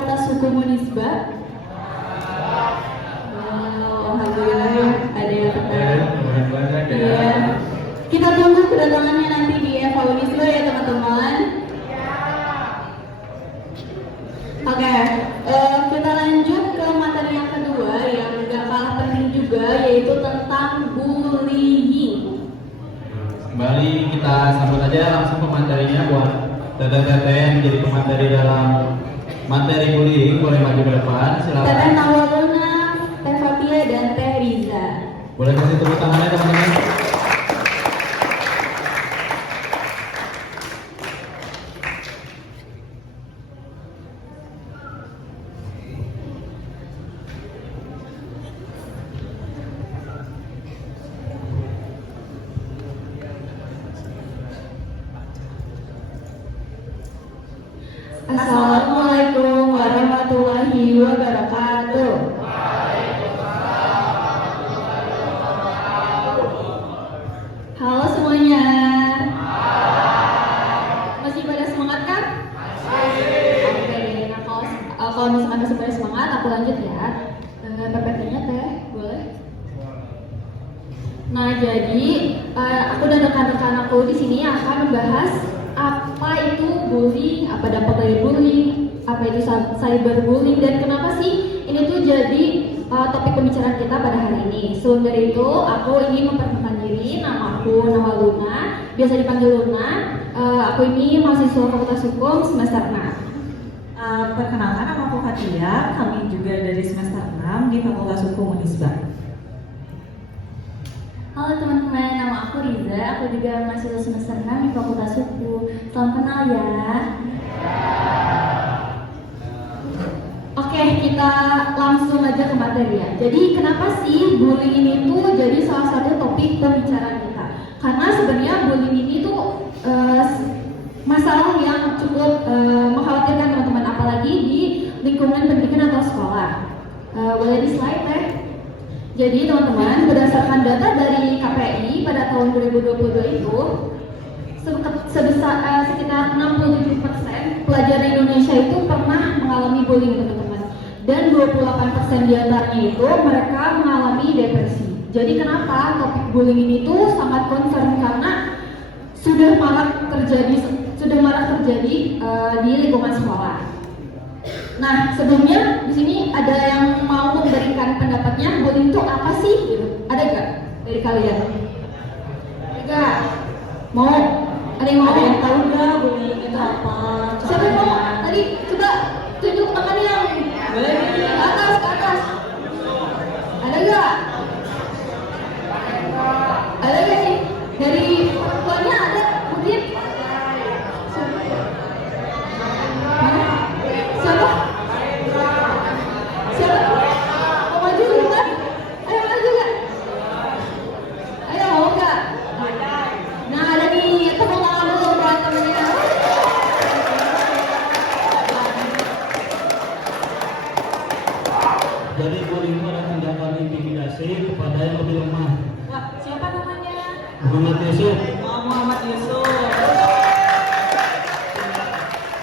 Fakultas Hukum Unisba? Wow, alhamdulillah ada yang tepat. Iya. Kita tunggu kedatangannya nanti di Eva Unisba ya teman-teman. Oke, kita lanjut ke materi yang kedua yang gak kalah penting juga, yaitu tentang bullying. Kembali kita sambut aja langsung ke materinya buat teteh-teteh yang menjadi pemateri dalam materi bullying, boleh maju ke depan, silakan. Teteh Nawaluna, Teh Fatia, dan Teh Riza. Boleh kasih tepuk tangannya teman-teman. Assalamualaikum warahmatullahi wabarakatuh. Halo semuanya. Masih pada semangat kan? Oke, nah kalau misalkan masih pada semangat, aku lanjut ya. PPT-nya Teh, boleh? Nah, jadi aku dan rekan-rekan aku di sini akan membahas apa itu bullying, apa dampak dari bullying, apa itu cyberbullying, dan kenapa sih ini tuh jadi topik pembicaraan kita pada hari ini. Sebelum dari itu, aku ingin memperkenalkan diri. Nama aku Nawaluna, biasa dipanggil Luna. Aku ini mahasiswa Fakultas Hukum semester 6. Perkenalkan, nama aku Fatia, kami juga dari semester 6 di Fakultas Hukum Unisba. Halo teman-teman, nama aku Riza, aku juga mahasiswa semester 6 di Fakultas Hukum. Salam kenal ya. Oke, kita langsung aja ke materi ya. Jadi kenapa sih bullying ini tuh jadi salah satu topik pembicaraan kita? Karena sebenarnya bullying ini tuh masalah yang cukup mengkhawatirkan teman-teman, apalagi di lingkungan pendidikan atau sekolah. Boleh di slide Teh? Jadi teman-teman, berdasarkan data dari KPI pada tahun 2022 itu sekitar 67% pelajar Indonesia itu pernah mengalami bullying teman-teman, dan 28% diantaranya itu mereka mengalami depresi. Jadi kenapa topik bullying ini tuh sangat concern, karena sudah marak terjadi di lingkungan sekolah. Nah, sebelumnya di sini ada yang mau memberikan pendapatnya, bullying itu apa sih? Gitu. Ada gak dari kalian? Enggak. Mau? Ada yang mau? Ada yang tahu nggak bullying itu apa? Siapa yang mau? Tadi coba tunjuk tangan yang Boleh. ke atas. Ada gak? Ada gak nih? Dari perempuannya ada mungkin? Siapa? Mau maju duluan? Ayo maju gak? Ayo mau gak? Nah ada nih, tepuk tangan dulu buat temennya. Jadi bullying itu adalah tindakan intimidasi kepada yang lebih lemah. Wah, siapa namanya? Muhammad Yusuf. Muhammad Yusuf.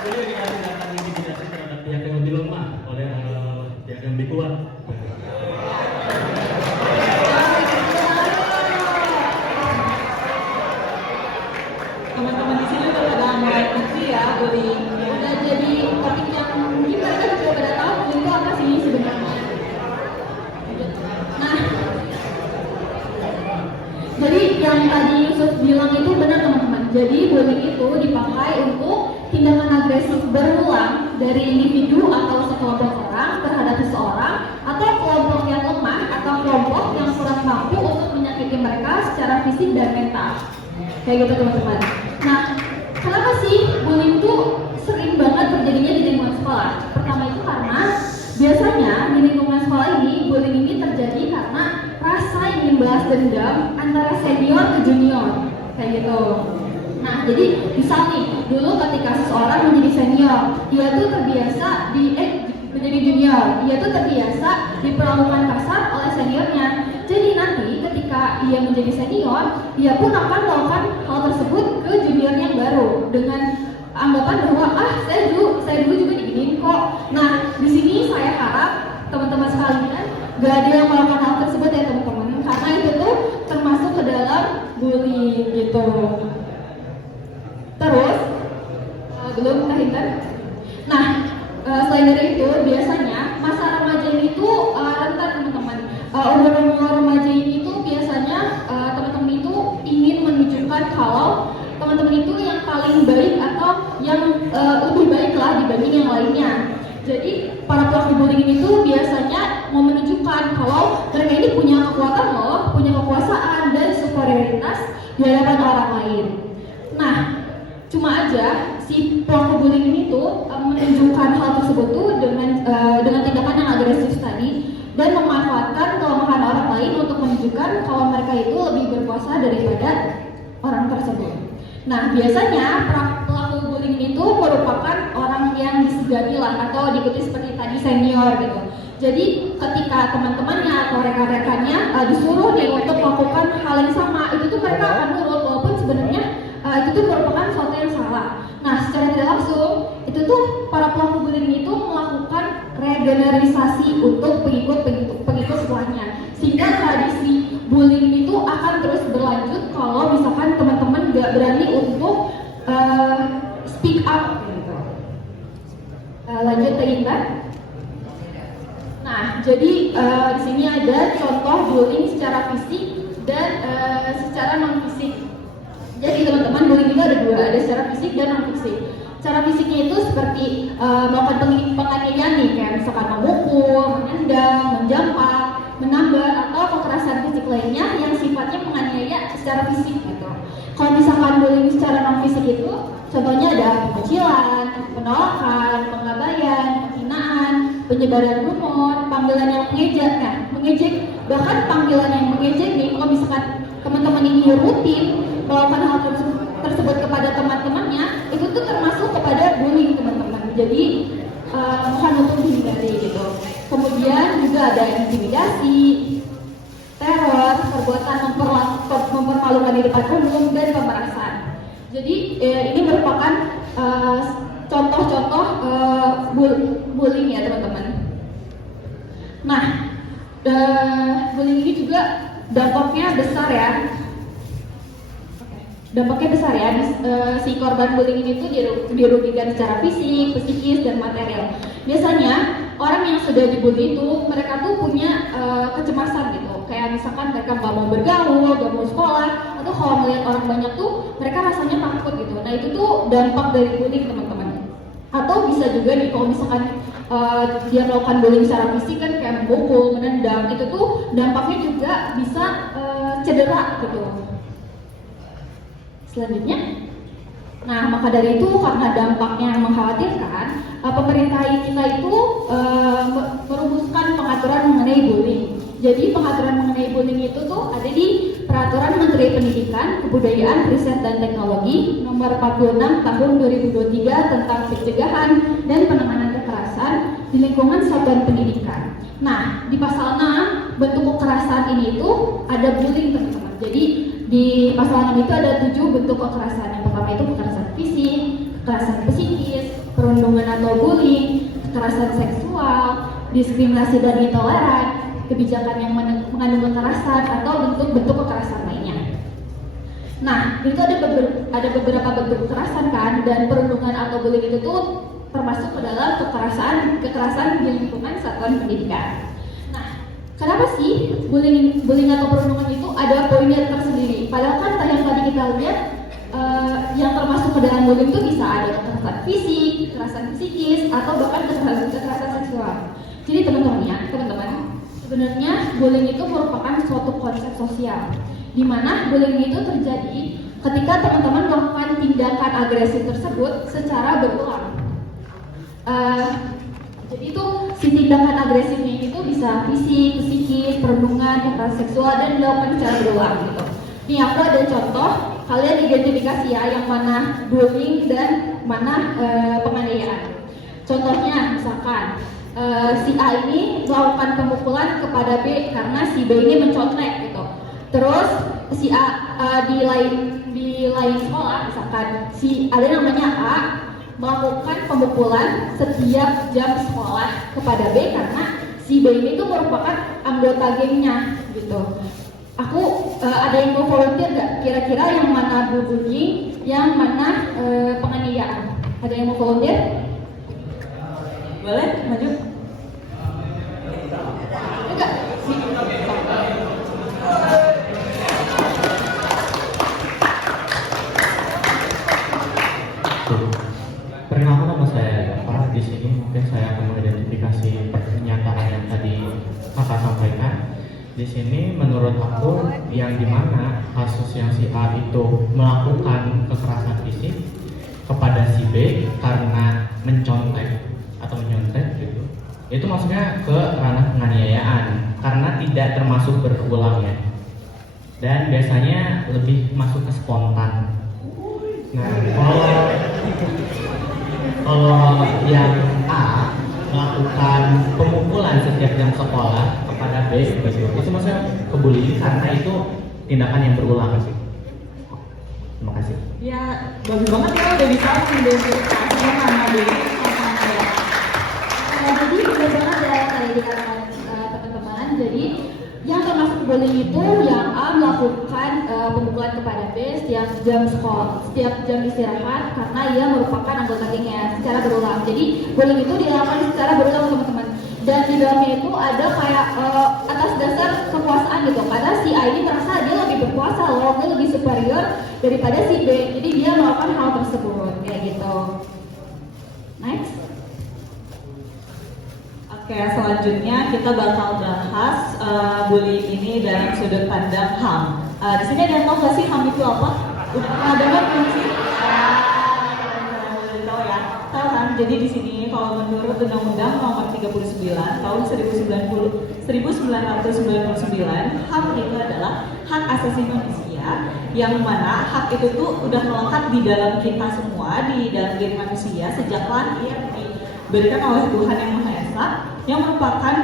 Jadi ini adalah tindakan intimidasi terhadap pihak yang lebih lemah oleh pihak yang lebih kuat. Teman-teman di sini udah pada mulai ngerti ya bullying. Udah jadi topik yang mungkin mereka juga pada tahu bullying itu apa sih sebenarnya. Nah, jadi yang tadi Yusuf bilang itu benar teman-teman. Jadi bullying itu dipakai untuk tindakan agresif berulang dari individu atau sekelompok orang terhadap seseorang, atau kelompok yang lemah atau kelompok yang kurang mampu untuk menyakiti mereka secara fisik dan mental. Kayak gitu teman-teman. Nah, kenapa sih bullying itu sering banget terjadinya di lingkungan sekolah? Pertama itu karena biasanya di lingkungan sekolah ini bullying ini terjadi karena rasa ingin balas dendam antara senior ke junior, kayak gitu. Nah, jadi misal nih, dulu ketika seseorang menjadi senior, dia tuh terbiasa menjadi junior, dia tuh terbiasa diperlakukan kasar oleh seniornya. Jadi nanti ketika ia menjadi senior, dia pun akan melakukan hal tersebut ke junior yang baru dengan anggapan bahwa saya dulu juga diginiin kok. Nah, di sini saya harap teman-teman sekalian gak ada yang melakukan hal tersebut ya teman-teman, karena itu tuh termasuk ke dalam bullying gitu. Terus belum kahitkan. Nah, selain dari itu biasanya masa remaja ini tuh rentan teman-teman. Umur remaja ini tuh biasanya teman-teman itu ingin menunjukkan kalau teman-teman itu yang paling baik atau yang lebih baik lah dibanding yang lainnya. Jadi para pelaku bullying ini tuh biasanya mau menunjukkan kalau mereka ini punya kekuatan loh, punya kekuasaan dan superioritas di hadapan orang lain. Nah, cuma aja si pelaku bullying ini tuh menunjukkan hal tersebut tuh dengan tindakan yang agresif tadi dan memanfaatkan kelemahan orang lain untuk menunjukkan kalau mereka itu lebih berkuasa daripada orang tersebut. Nah, biasanya pelaku bullying itu merupakan orang yang disegani lah atau diikuti seperti tadi senior gitu. Jadi ketika teman-temannya atau rekan-rekannya disuruh nih untuk melakukan hal yang sama, itu tuh mereka akan nurut walaupun sebenarnya itu tuh merupakan sesuatu yang salah. Nah, secara tidak langsung itu tuh para pelaku bullying itu melakukan regeneralisasi untuk pengikut setelahnya, sehingga tradisi bullying itu akan terus berlanjut kalau misalkan teman-teman gak berani untuk speak up gitu. Lanjut ke Intan. Nah, jadi di sini ada contoh bullying secara fisik dan secara non fisik. Jadi teman-teman, bullying itu ada dua, ada secara fisik dan non fisik. Cara fisiknya itu seperti melakukan penganiayaan nih, kayak misalkan memukul, menendang, menjampak, menambah atau kekerasan fisik lainnya yang sifatnya menganiaya secara fisik gitu. Kalau misalkan bullying secara non fisik itu, contohnya ada pemecilan, penolakan, pengabaian, penghinaan, penyebaran rumor, panggilan yang mengejek. Nah, mengejek, bahkan panggilan yang mengejek nih, kalau misalkan teman-teman ini rutin melakukan hal tersebut kepada teman-temannya, itu tuh termasuk kepada bullying teman-teman. Jadi mohon untuk dihindari gitu. Kemudian juga ada intimidasi, teror, perbuatan mempermalukan di depan umum, dan pemerasan. Jadi ini merupakan contoh-contoh bullying ya teman-teman. Nah, bullying ini juga dampaknya besar ya. Si korban bullying ini tuh dirugikan secara fisik, psikis, dan material. Biasanya orang yang sudah dibully itu mereka tuh punya kecemasan gitu. Kayak misalkan mereka nggak mau bergaul, nggak mau sekolah, atau kalau melihat orang banyak tuh mereka rasanya takut gitu. Nah, itu tuh dampak dari bullying teman-teman. Atau bisa juga nih kalau misalkan dia melakukan bullying secara fisik kan kayak memukul, menendang, itu tuh dampaknya juga bisa cedera gitu. Selanjutnya, nah maka dari itu karena dampaknya yang mengkhawatirkan, pemerintah kita itu merumuskan pengaturan mengenai bullying. Jadi pengaturan mengenai bullying itu tuh ada di Peraturan Menteri Pendidikan, Kebudayaan, Riset dan Teknologi Nomor 46 Tahun 2023 tentang pencegahan dan penanganan kekerasan di lingkungan satuan pendidikan. Nah, di pasal 6 bentuk kekerasan ini itu ada bullying teman-teman. Jadi di pasal 6 itu ada 7 bentuk kekerasan. Yang pertama itu kekerasan fisik, kekerasan psikis, perundungan atau bullying, kekerasan seksual, diskriminasi dan intoleran, kebijakan yang mengandung kekerasan atau bentuk-bentuk kekerasan lainnya. Nah, itu ada beberapa bentuk kekerasan kan, dan perundungan atau bullying itu tuh termasuk ke dalam kekerasan di lingkungan satuan pendidikan. Kenapa sih bullying atau perundungan itu ada poinnya tersendiri? Padahal kan yang tadi kita lihat yang termasuk ke dalam bullying itu bisa ada kekerasan fisik, kekerasan psikis, atau bahkan kekerasan seksual. Jadi teman-teman, sebenarnya bullying itu merupakan suatu konsep sosial, di mana bullying itu terjadi ketika teman-teman melakukan tindakan agresif tersebut secara berulang. Jadi itu si tindakan agresifnya itu bisa fisik, psikis, perundungan, kekerasan seksual, dan dilakukan secara berulang gitu. Nih aku ada contoh, kalian identifikasi ya yang mana bullying dan mana penganiayaan. Contohnya misalkan si A ini melakukan pemukulan kepada B karena si B ini mencontek gitu. Terus si A di lain sekolah misalkan si ada namanya A melakukan pemukulan setiap jam sekolah kepada B karena si B ini tuh merupakan anggota gengnya gitu. Aku ada yang mau volunteer gak? Kira-kira yang mana bullying, yang mana penganiayaan? Ada yang mau volunteer? Boleh maju? Enggak. Perkenalkan nama saya Eva. Di sini mungkin saya akan mengidentifikasi pernyataan yang tadi kakak sampaikan. Di sini menurut aku yang dimana kasus yang si A itu melakukan kekerasan fisik kepada si B karena mencontek atau menyontek gitu, itu maksudnya ke ranah penganiayaan karena tidak termasuk berulang ya, dan biasanya lebih masuk ke spontan. Nah, kalau yang A melakukan pemukulan setiap jam sekolah kepada B itu maksudnya kebullying karena itu tindakan yang berulang sih. Terima kasih. Ya, bagus banget ya udah bisa mengidentifikasi mana dulu sama mana ya. Jadi benar banget ya tadi dikatakan teman-teman. Jadi yang termasuk bullying itu yang A melakukan pemukulan kepada B setiap jam sekolah, setiap jam istirahat karena ia merupakan anggota gengnya secara berulang. Jadi bullying itu dilakukan secara berulang teman-teman. Dan di dalamnya itu ada kayak atas dasar kekuasaan gitu. Karena si A ini merasa dia lebih berkuasa loh, dia lebih superior daripada si B. Jadi dia melakukan hal tersebut kayak gitu. Next. Oke, selanjutnya kita bakal bahas bullying ini dalam sudut pandang HAM. Di sini ada yang tahu nggak sih HAM itu apa? Udah pernah dengar belum sih? Udah tahu ya. Tahu kan? Jadi di sini kalau menurut Undang-Undang Nomor 39 Tahun 1999, HAM itu adalah hak asasi manusia, yang mana hak itu tuh udah melekat di dalam kita semua, di dalam diri manusia sejak lahir, diberikan oleh Tuhan Yang Maha Esa, yang merupakan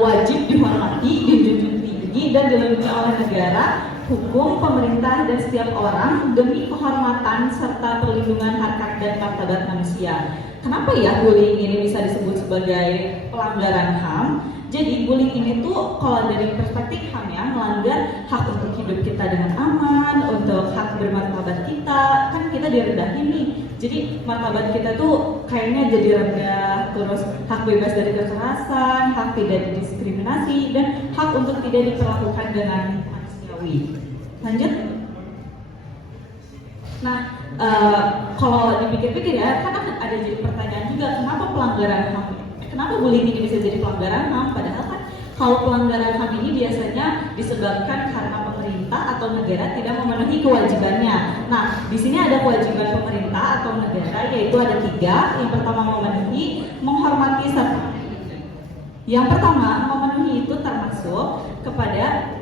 wajib dihormati, dijunjung tinggi, dan dilindungi oleh negara, hukum, pemerintah, dan setiap orang demi kehormatan serta perlindungan harkat dan martabat manusia. Kenapa ya bullying ini bisa disebut sebagai pelanggaran HAM? Jadi bullying ini tuh kalau dari perspektif HAM ya, melanggar hak untuk hidup kita dengan aman, untuk hak bermartabat kita, kan kita direndahin nih. Jadi martabat kita tuh kayaknya jadi rendah, terus hak bebas dari kekerasan, hak tidak didiskriminasi, dan hak untuk tidak diperlakukan dengan manusiawi. Lanjut. Nah, kalau dipikir-pikir ya, kan ada jadi pertanyaan juga, kenapa pelanggaran HAM? Kenapa bullying ini bisa jadi pelanggaran HAM? Padahal kan kalau pelanggaran HAM ini biasanya disebabkan karena pemerintah atau negara tidak memenuhi kewajibannya. Nah, di sini ada kewajiban pemerintah atau negara, yaitu ada 3. Yang pertama memenuhi, menghormati serta. Yang pertama memenuhi itu termasuk kepada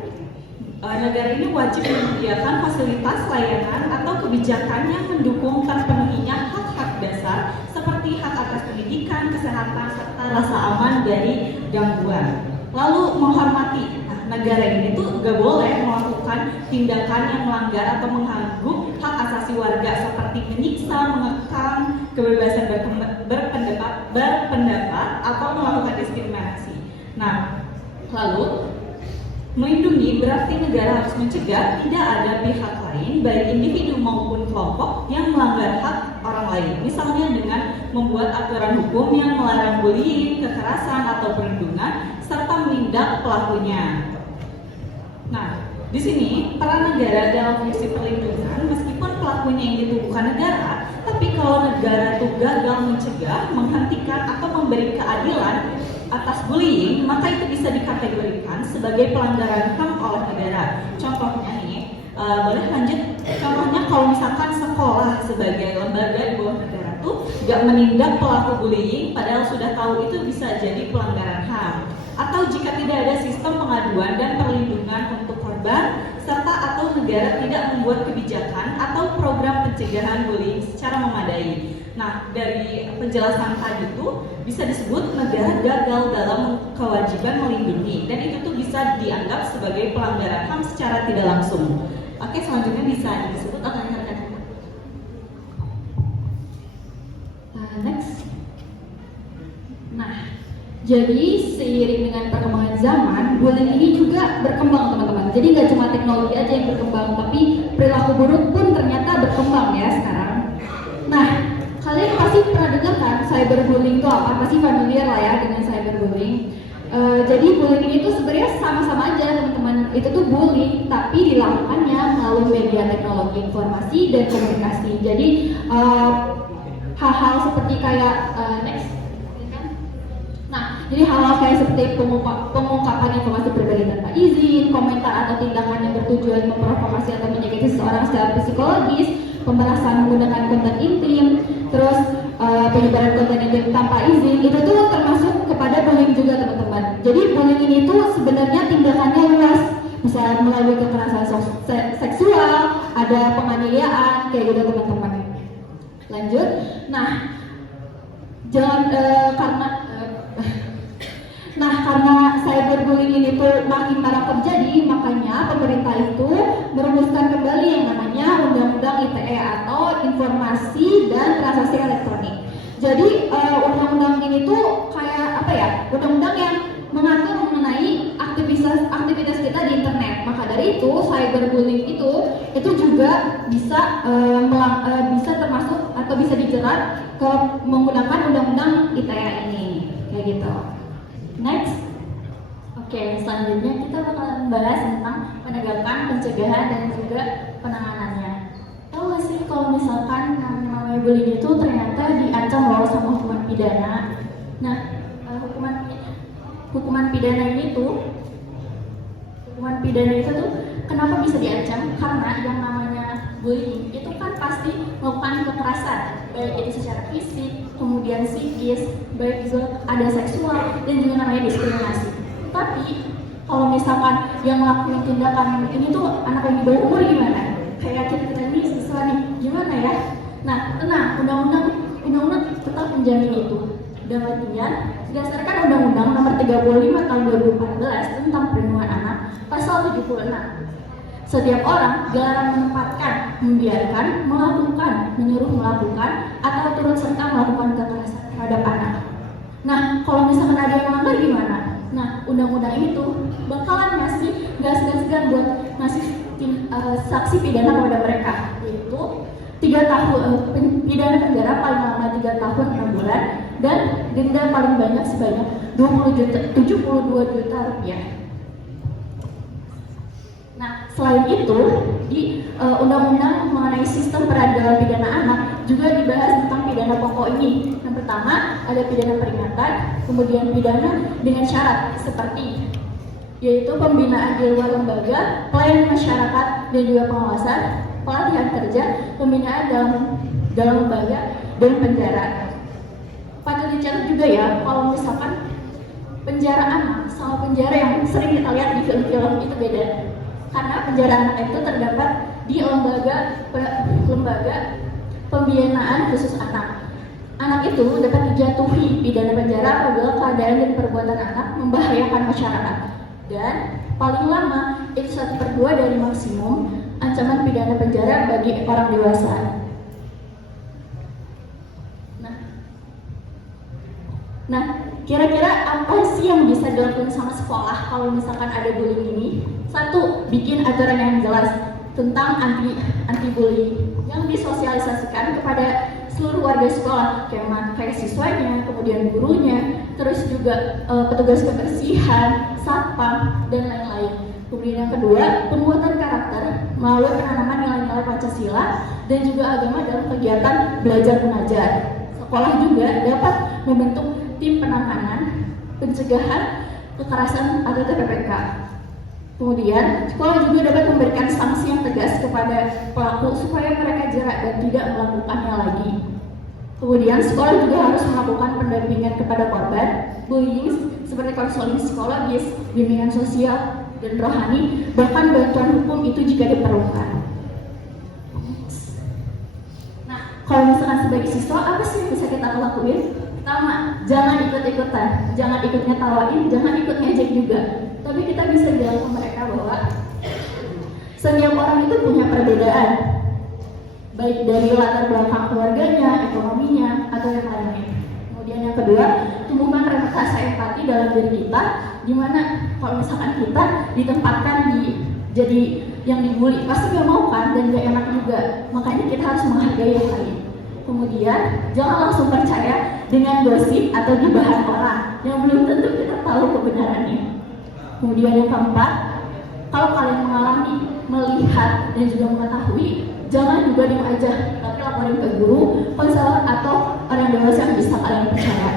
negara ini wajib menyediakan fasilitas, layanan, atau kebijakan yang mendukung terpenuhinya hak-hak dasar seperti hak atas pendidikan, kesehatan, serta rasa aman dari gangguan. Lalu menghormati. Nah, negara ini tuh gak boleh melakukan tindakan yang melanggar atau mengganggu hak asasi warga seperti menyiksa, mengekang kebebasan berpendapat atau melakukan diskriminasi. Nah, lalu melindungi berarti negara harus mencegah tidak ada pihak lain, baik individu maupun kelompok, yang melanggar hak orang lain. Misalnya dengan membuat aturan hukum yang melarang bullying, kekerasan, atau perlindungan, serta menindak pelakunya. Nah, di sini peran negara dalam fungsi perlindungan, meskipun pelakunya yang itu bukan negara, tapi kalau negara itu gagal mencegah, menghentikan, atau memberi keadilan atas bullying, maka itu bisa dikategorikan sebagai pelanggaran HAM oleh negara. Contohnya nih, boleh lanjut? Contohnya kalau misalkan sekolah sebagai lembaga di bawah negara tuh gak menindak pelaku bullying, padahal sudah tahu itu bisa jadi pelanggaran HAM. Atau jika tidak ada sistem pengaduan dan perlindungan untuk korban, serta atau negara tidak membuat kebijakan atau program pencegahan bullying secara memadai. Nah, dari penjelasan tadi itu bisa disebut negara gagal dalam kewajiban melindungi, dan itu tuh bisa dianggap sebagai pelanggaran HAM secara tidak langsung. Oke, selanjutnya bisa disebut rekan-rekan. Jadi seiring dengan perkembangan zaman, bullying ini juga berkembang teman-teman. Jadi nggak cuma teknologi aja yang berkembang, tapi perilaku buruk pun ternyata berkembang ya sekarang. Nah, kalian pasti pernah dengar kan cyberbullying itu apa? Pasti familiar lah ya dengan cyberbullying. Jadi bullying ini tuh sebenarnya sama-sama aja teman-teman. Itu tuh bullying, tapi dilakukannya melalui media teknologi informasi dan komunikasi. Jadi hal-hal seperti kayak next. Nah, jadi hal-hal kayak seperti pengungkapan informasi pribadi tanpa izin, komentar atau tindakan yang bertujuan memprovokasi atau menyakiti seseorang secara psikologis, pembalasan menggunakan konten intim, terus penyebaran konten intim tanpa izin, itu tuh termasuk kepada bullying juga teman-teman. Jadi bullying ini tuh sebenarnya tindakannya luas, misalnya melalui kekerasan seksual, ada penganiayaan, kayak gitu teman-teman. Lanjut, nah jangan karena cyberbullying ini tuh makin marak terjadi, makanya pemerintah itu merumuskan kembali yang namanya Undang-Undang ITE atau Informasi dan Transaksi Elektronik. Jadi undang-undang ini tuh kayak apa ya? Undang-undang yang mengatur mengenai aktivitas kita di internet. Maka dari itu cyberbullying itu juga bisa termasuk atau bisa dijerat ke menggunakan Undang-Undang ITE ini, kayak gitu. Next. Oke, selanjutnya kita bakalan bahas tentang penegakan, pencegahan, dan juga penanganannya. Tahu gak sih kalau misalkan namanya bullying itu ternyata diancam loh sama hukuman pidana. Nah, hukuman pidana itu tuh kenapa bisa diancam? Karena yang namanya bullying itu kan pasti melakukan kekerasan, baik itu secara fisik, kemudian psikis, baik juga ada seksual dan juga namanya diskriminasi. Tapi kalau misalkan yang ngelakuin tindakan ini tuh anak yang di bawah umur gimana? Kayak kita ini siswa nih, gimana ya? Nah, tenang, undang-undang tetap menjamin itu. Dan artinya berdasarkan Undang-Undang Nomor 35 Tahun 2014 tentang Perlindungan Anak, Pasal 76. Setiap orang dilarang menempatkan, membiarkan, melakukan, menyuruh melakukan, atau turut serta melakukan kekerasan terhadap anak. Nah, kalau misalkan ada yang melanggar gimana? Nah, undang-undang itu bakalan nggak segan-segan buat ngasih sanksi pidana kepada mereka, yaitu 3 tahun pidana penjara paling lama 3 tahun 6 bulan dan denda paling banyak sebanyak 72 juta rupiah. Nah, selain itu, di Undang-Undang mengenai sistem peradilan pidana anak juga dibahas tentang pidana pokok ini. Yang pertama, ada pidana peringatan, kemudian pidana dengan syarat seperti yaitu pembinaan di luar lembaga, pelayanan masyarakat dan juga pengawasan, pelatihan kerja, pembinaan dalam lembaga dan penjara. Patut dicatat juga ya, kalau misalkan penjara anak sama penjara yang sering kita lihat di film-film itu beda. Karena penjara anak itu terdapat di lembaga pembinaan khusus anak. Anak itu dapat dijatuhi pidana penjara apabila keadaan dan perbuatan anak membahayakan masyarakat. Dan paling lama itu 1/2 dari maksimum ancaman pidana penjara bagi orang dewasa. Nah, kira-kira apa sih yang bisa dilakukan sama sekolah kalau misalkan ada bullying ini? 1, bikin aturan yang jelas tentang anti bullying yang disosialisasikan kepada seluruh warga sekolah, kayak siswanya, kemudian gurunya, terus juga petugas kebersihan, satpam, dan lain-lain. Kemudian yang kedua, penguatan karakter melalui penanaman nilai-nilai Pancasila dan juga agama dalam kegiatan belajar mengajar. Sekolah juga dapat membentuk tim penanganan pencegahan kekerasan atau TPPK. Kemudian, sekolah juga dapat memberikan sanksi yang tegas kepada pelaku supaya mereka jerak dan tidak melakukannya lagi. Kemudian, sekolah juga harus melakukan pendampingan kepada korban bullying seperti konseling psikologis, bimbingan sosial, dan rohani, bahkan bantuan hukum itu jika diperlukan. Nah, kalau misalkan sebagai siswa, apa sih yang bisa kita lakuin? Pertama, jangan ikut-ikutan, jangan ikut ngetawain, jangan ikut ngejek juga. Tapi kita bisa bilang ke mereka bahwa setiap orang itu punya perbedaan, baik dari latar belakang keluarganya, ekonominya, atau yang lainnya. Kemudian yang kedua, menumbuhkan rasa empati dalam diri kita, dimana kalau misalkan kita ditempatkan jadi yang dibully, pasti gak mau kan, dan gak enak juga. Makanya kita harus menghargai yang lain. Kemudian jangan langsung percaya dengan gosip atau gibahan orang yang belum tentu kita tahu kebenarannya. Kemudian yang keempat, kalau kalian mengalami, melihat, dan juga mengetahui, jangan juga diam aja, tapi laporin ke guru, konselor, atau orang dewasa yang bisa kalian percaya.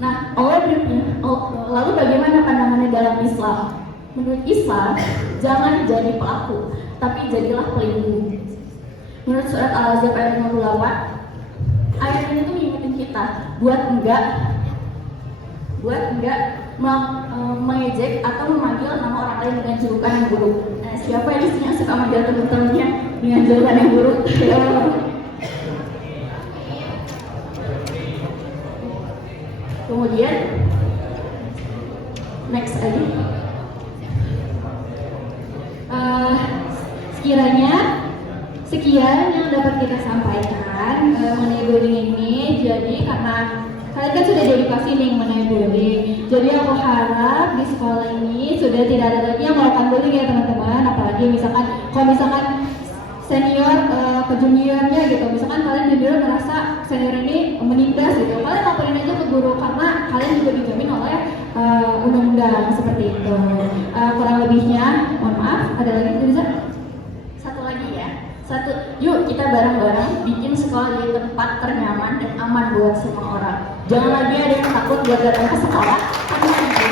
Nah, lalu bagaimana pandangannya dalam Islam? Menurut Islam, jangan jadi pelaku, tapi jadilah pelindung. Menurut surat Al-Ahzab ayat 58, ayat ini tuh ngingetin kita buat enggak mengejek atau memanggil nama orang lain dengan julukan yang buruk. Nah, siapa yang di sini yang suka manggil teman-temannya dengan julukan yang buruk? Kemudian next aja. Sekian yang dapat kita sampaikan mengenai bullying ini. Jadi karena kalian kan sudah edukasi nih mengenai bullying, jadi aku harap di sekolah ini sudah tidak ada lagi yang melakukan bullying ya teman-teman. Apalagi kalau misalkan senior ke juniornya gitu, misalkan kalian junior ngerasa senior ini menindas gitu, kalian laporin aja ke guru karena kalian juga dijamin oleh undang-undang seperti itu. Kurang lebihnya mohon maaf. Ada lagi bisa? Satu lagi ya. Yuk kita bareng-bareng bikin sekolah jadi tempat ternyaman dan aman buat semua orang. Jangan lagi ada yang takut buat datang ke sekolah karena ini.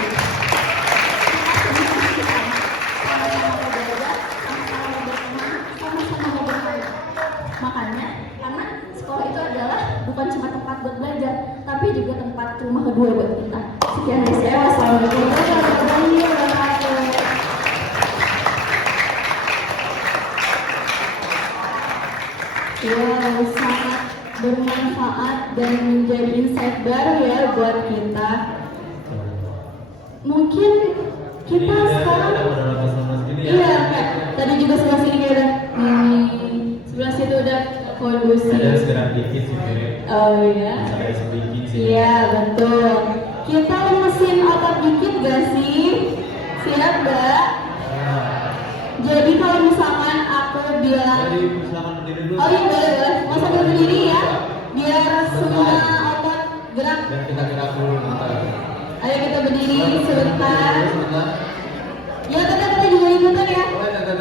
Makanya, karena sekolah itu adalah bukan cuma tempat buat belajar, tapi juga tempat rumah kedua buat kita. Sekian dari saya. Wassalamualaikum warahmatullahi wabarakatuh. Wow, sangat bermanfaat dan menjadi insight baru ya buat kita. Mungkin kita sekarang iya, Kak. Tadi juga sebelah sini kayak udah sebelah situ udah kondusif. Ada segerak dikit sih, Oh iya. ada sedikit sih. Iya, betul. Kita lemesin otot dikit gak sih? Siap gak? Jadi kalau misalkan aku bilang, Jadi silakan berdiri dulu. oh iya boleh, masa berdiri ya, biar semua otot gerak. Dan kita gerak dulu bentar. Ayo kita berdiri sebentar. Sebentar. Ya kita juga ikutan ya. Boleh teteh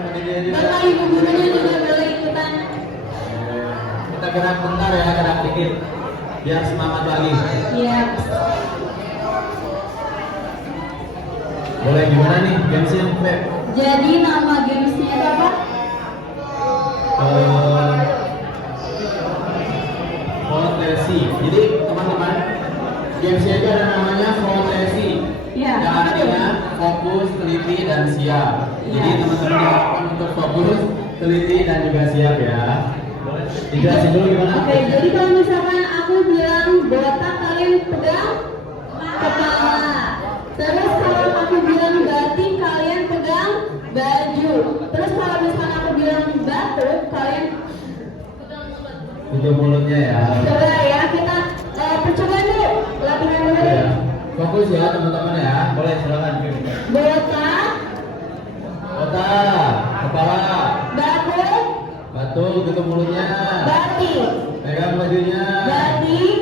berdiri aja. Bapak ibu gurunya juga boleh ikutan. Kita gerak bentar ya, gerak dikit. Biar semangat lagi. Iya. Boleh gimana nih games yang Feb? Jadi nama gamesnya itu apa? Voltesi. Jadi teman-teman, gamesnya itu ada namanya Voltesi. Iya. Yang artinya fokus, teliti, dan siap. Jadi Iya. teman-teman diharapkan untuk fokus, teliti, dan juga siap ya. Boleh dijelasin dulu gimana? Oke, jadi kalau misalkan aku bilang botak, kalian pegang kepala. Terus kalau aku bilang batik, kalian pegang baju. Terus kalau misalkan aku bilang batuk, kalian pegang mulut. Tutup mulutnya ya. Coba ya, kita percobaan dulu. Latihan dulu. Ya. Fokus ya teman-teman ya. Boleh silakan. Botak, Otak, kepala, batuk, batuk, tutup mulutnya. batik, Pegang bajunya. batik,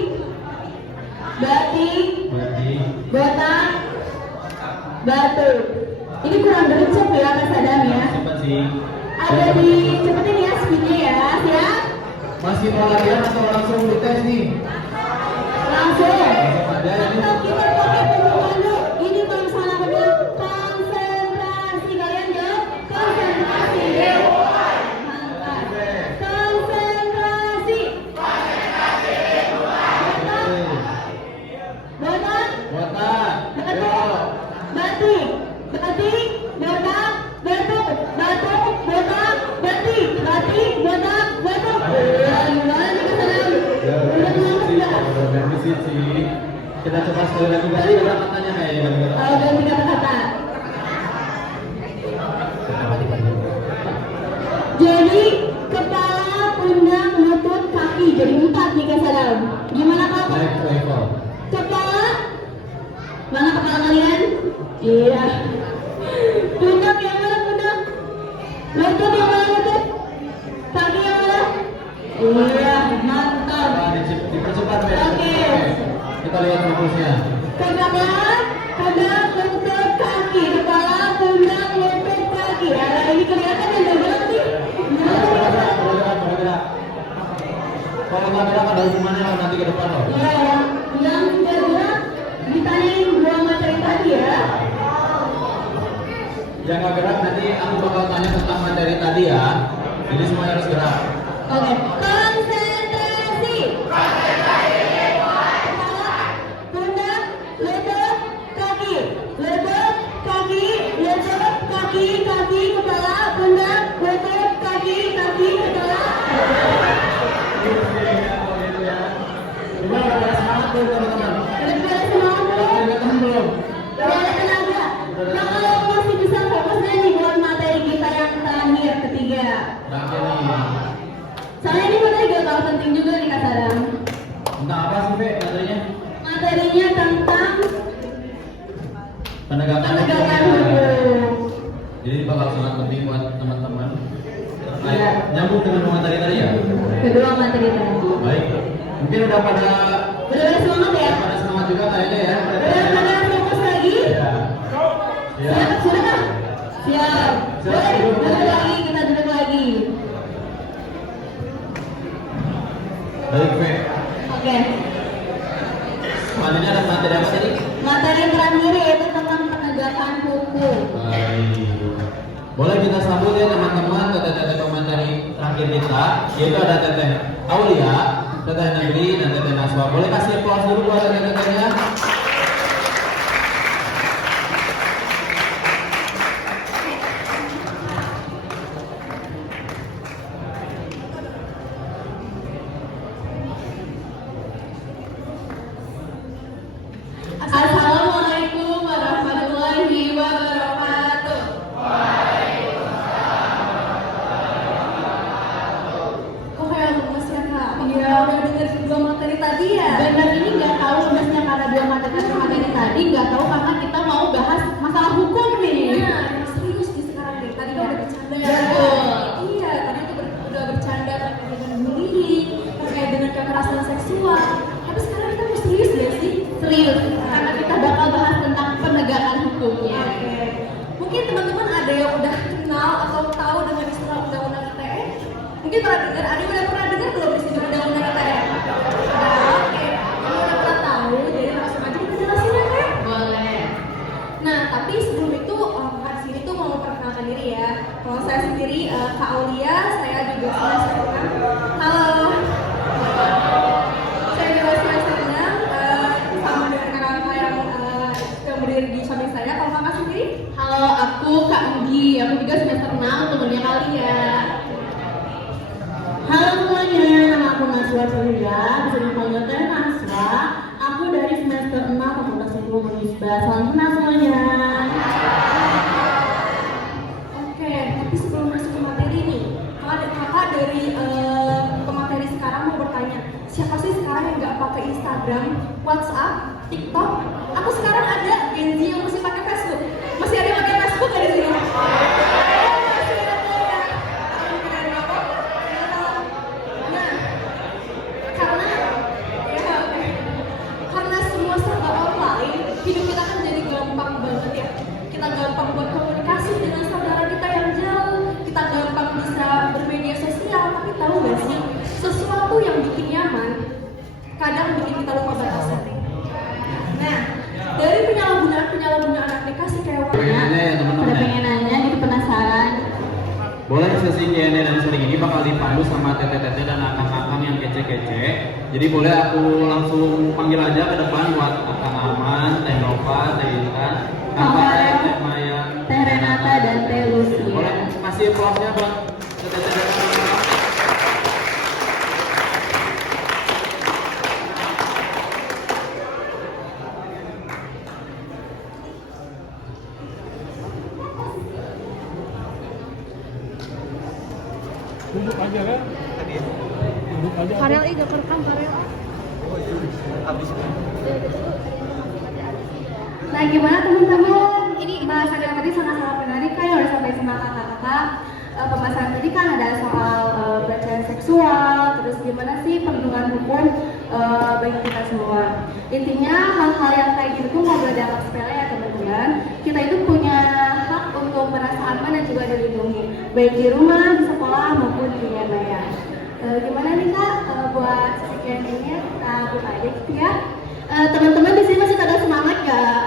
batik, Batik. botak, batuk. Ini kurang gercep ya Mas Adam ya. Cepat sih. Ada di cepetin ya speednya ya, siap? Masih mau latihan atau langsung dites nih? Langsung. Ada ini. Atau kita pakai pembukaan dulu. Ini kalau misalnya aku bilang konsentrasi, kalian jawab konsentrasi. Mantap. Konsentrasi. Botak, Botak. batuk, batik, batik, botak, batuk, batuk, botak, batik, batik, botak, batuk. Gimana nih Mas Adam? Ya, Udah keluar sih. nggak? Udah visit sih. Kita coba sekali lagi ganti kata-katanya kayaknya. Oh, ganti kata-kata. Jadi kepala, pundak, lutut, kaki jadi 4 nih Kak Sadam. lihat fokusnya. Kepala, pundak, lutut, kaki. Kepala, pundak, lutut, kaki. Nah, ini kelihatan yang bergerak nih. Bergerak. Kalau nggak gerak ada hubungannya lah nanti ke depan loh. Ya, yang bergerak ditanyain 2 materi tadi ya. Yang nggak gerak nanti aku bakal tanya tentang materi tadi ya. Jadi semuanya harus gerak. Oke, konsentrasi. Kepala, pundak, lutut, kaki. Lutut, kaki, lutut, kaki, kaki, kepala, pundak, lutut, kaki, kaki, kepala. Udah semangat tuh teman-teman. Udah semangat belum? Kelihatan belum? Udah tenaga. Nah, kalau masih bisa fokus nih buat materi kita yang terakhir, ketiga. Terakhir nih. Soalnya ini materi gak kalah penting juga nih Kak Sadam. Tentang apa sih, Be, materinya? Materinya tentang Penegakan penegakan hukum. hukum. Jadi bakal sangat penting buat teman-teman. Iya. Baik, nyambung dengan materi tadi ya. Kedua materi tadi. Baik, mungkin udah pada Udah semangat ya? semangat juga kayaknya ya. Udah pada fokus lagi? Ya. Ya. Siap, sudah? Siap. Siap, Boleh, duduk duduk lagi. lagi, kita duduk lagi. Baik, Be. Oke. Selanjutnya ada materi apa tadi? Materi terakhir yaitu tentang penegakan hukum. Baik. Boleh kita sambut ya teman-teman teteh-teteh pemateri terakhir kita, yaitu ada teteh Aulia, teteh Negeri, dan teteh Naswa. Boleh kasih aplaus dulu buat teteh-tetehnya? Assalamualaikum warahmatullahi wabarakatuh. Kok kayak lemes ya kak? Iya. Udah denger 2 materi tadi ya? Benar, ini nggak tahu sebenarnya karena 2 materi tadi nggak tahu karena kita mau bahas masalah hukum nih. Iya, yang serius nih sekarang nih. Tadi kan udah bercanda ya. Betul. Iya, tadi tuh udah bercanda terkait dengan bullying, terkait dengan kekerasan seksual. Tapi sekarang kita mau serius gak sih? Serius, karena kita bakal bahas tentang penegakan hukumnya. Oke. Mungkin teman-teman ada yang udah kenal atau tahu dengan istilah undang-undang ITE? Mungkin pernah dengar, ada yang udah pernah dengar belum istilah undang-undang ITE? Nah, oke. Kalau udah pernah tahu, jadi langsung aja kita jelasin ya Kak? Boleh. Nah, tapi sebelum itu Kak di sini tuh mau memperkenalkan diri ya. Kalau saya sendiri Kak Aulia, saya juga semester 6. Halo. Saya juga semester 6 sama dengan kakak yang berdiri di samping saya. Kalau kakak sendiri? Halo, aku Kak Enggi, aku juga semester 6, temennya kalian. Halo semuanya, nama aku Naswa Surya, bisa dipanggil Teh Naswa. Aku dari semester 6 Fakultas Hukum Unisba. Salam kenal semuanya. Oke, tapi sebelum masuk ke materi nih, kakak dari pemateri sekarang mau bertanya, siapa sih sekarang yang nggak pakai Instagram, WhatsApp, TikTok? Aku sekarang ada Gen Z yang masih pakai Facebook. Masih ada yang pakai Facebook nggak di sini? Masih ada ya. Keren banget. Nah, karena semua serba online, hidup kita kan jadi gampang banget ya. Kita gampang buat komunikasi dengan saudara kita yang jauh. Kita gampang bisa bermedia sosial. Tapi tahu gak sih, sesuatu yang bikin nyaman kadang bikin kita lupa batasan. Nah, dari penyalahgunaan aplikasi kayak Pengen nanya ya Pada teman-teman ya? pengen nanya, jadi penasaran. Boleh sesi Q&A dan sharing ini bakal dipandu sama teteh-teteh dan akang-akang yang kece-kece. Jadi boleh aku langsung panggil aja ke depan buat Akang Arman, Teh Nova, Teh Intan, Kang Kang Farel, Farel, Teh Maya, Teh Renata, dan Teh Lucia. Boleh kasih aplausnya buat teteh-teteh. Duduk aja kan? Duduk aja. Farel ini gak kerekam Farel. Nah, gimana teman-teman? Ini bahasan yang tadi sangat-sangat menarik kan yang udah sampai sama kakak-kakak. Pembahasan tadi kan ada soal pelecehan seksual, terus gimana sih perlindungan hukum bagi kita semua. Intinya hal-hal yang kayak gitu tuh nggak boleh dianggap sepele ya teman-teman. Kita itu punya hak untuk merasa aman dan juga dilindungi, baik di rumah, di sekolah maupun di dunia maya. Gimana nih Kak, buat sekian ini kita buka aja gitu ya. Teman-teman di sini masih pada semangat nggak?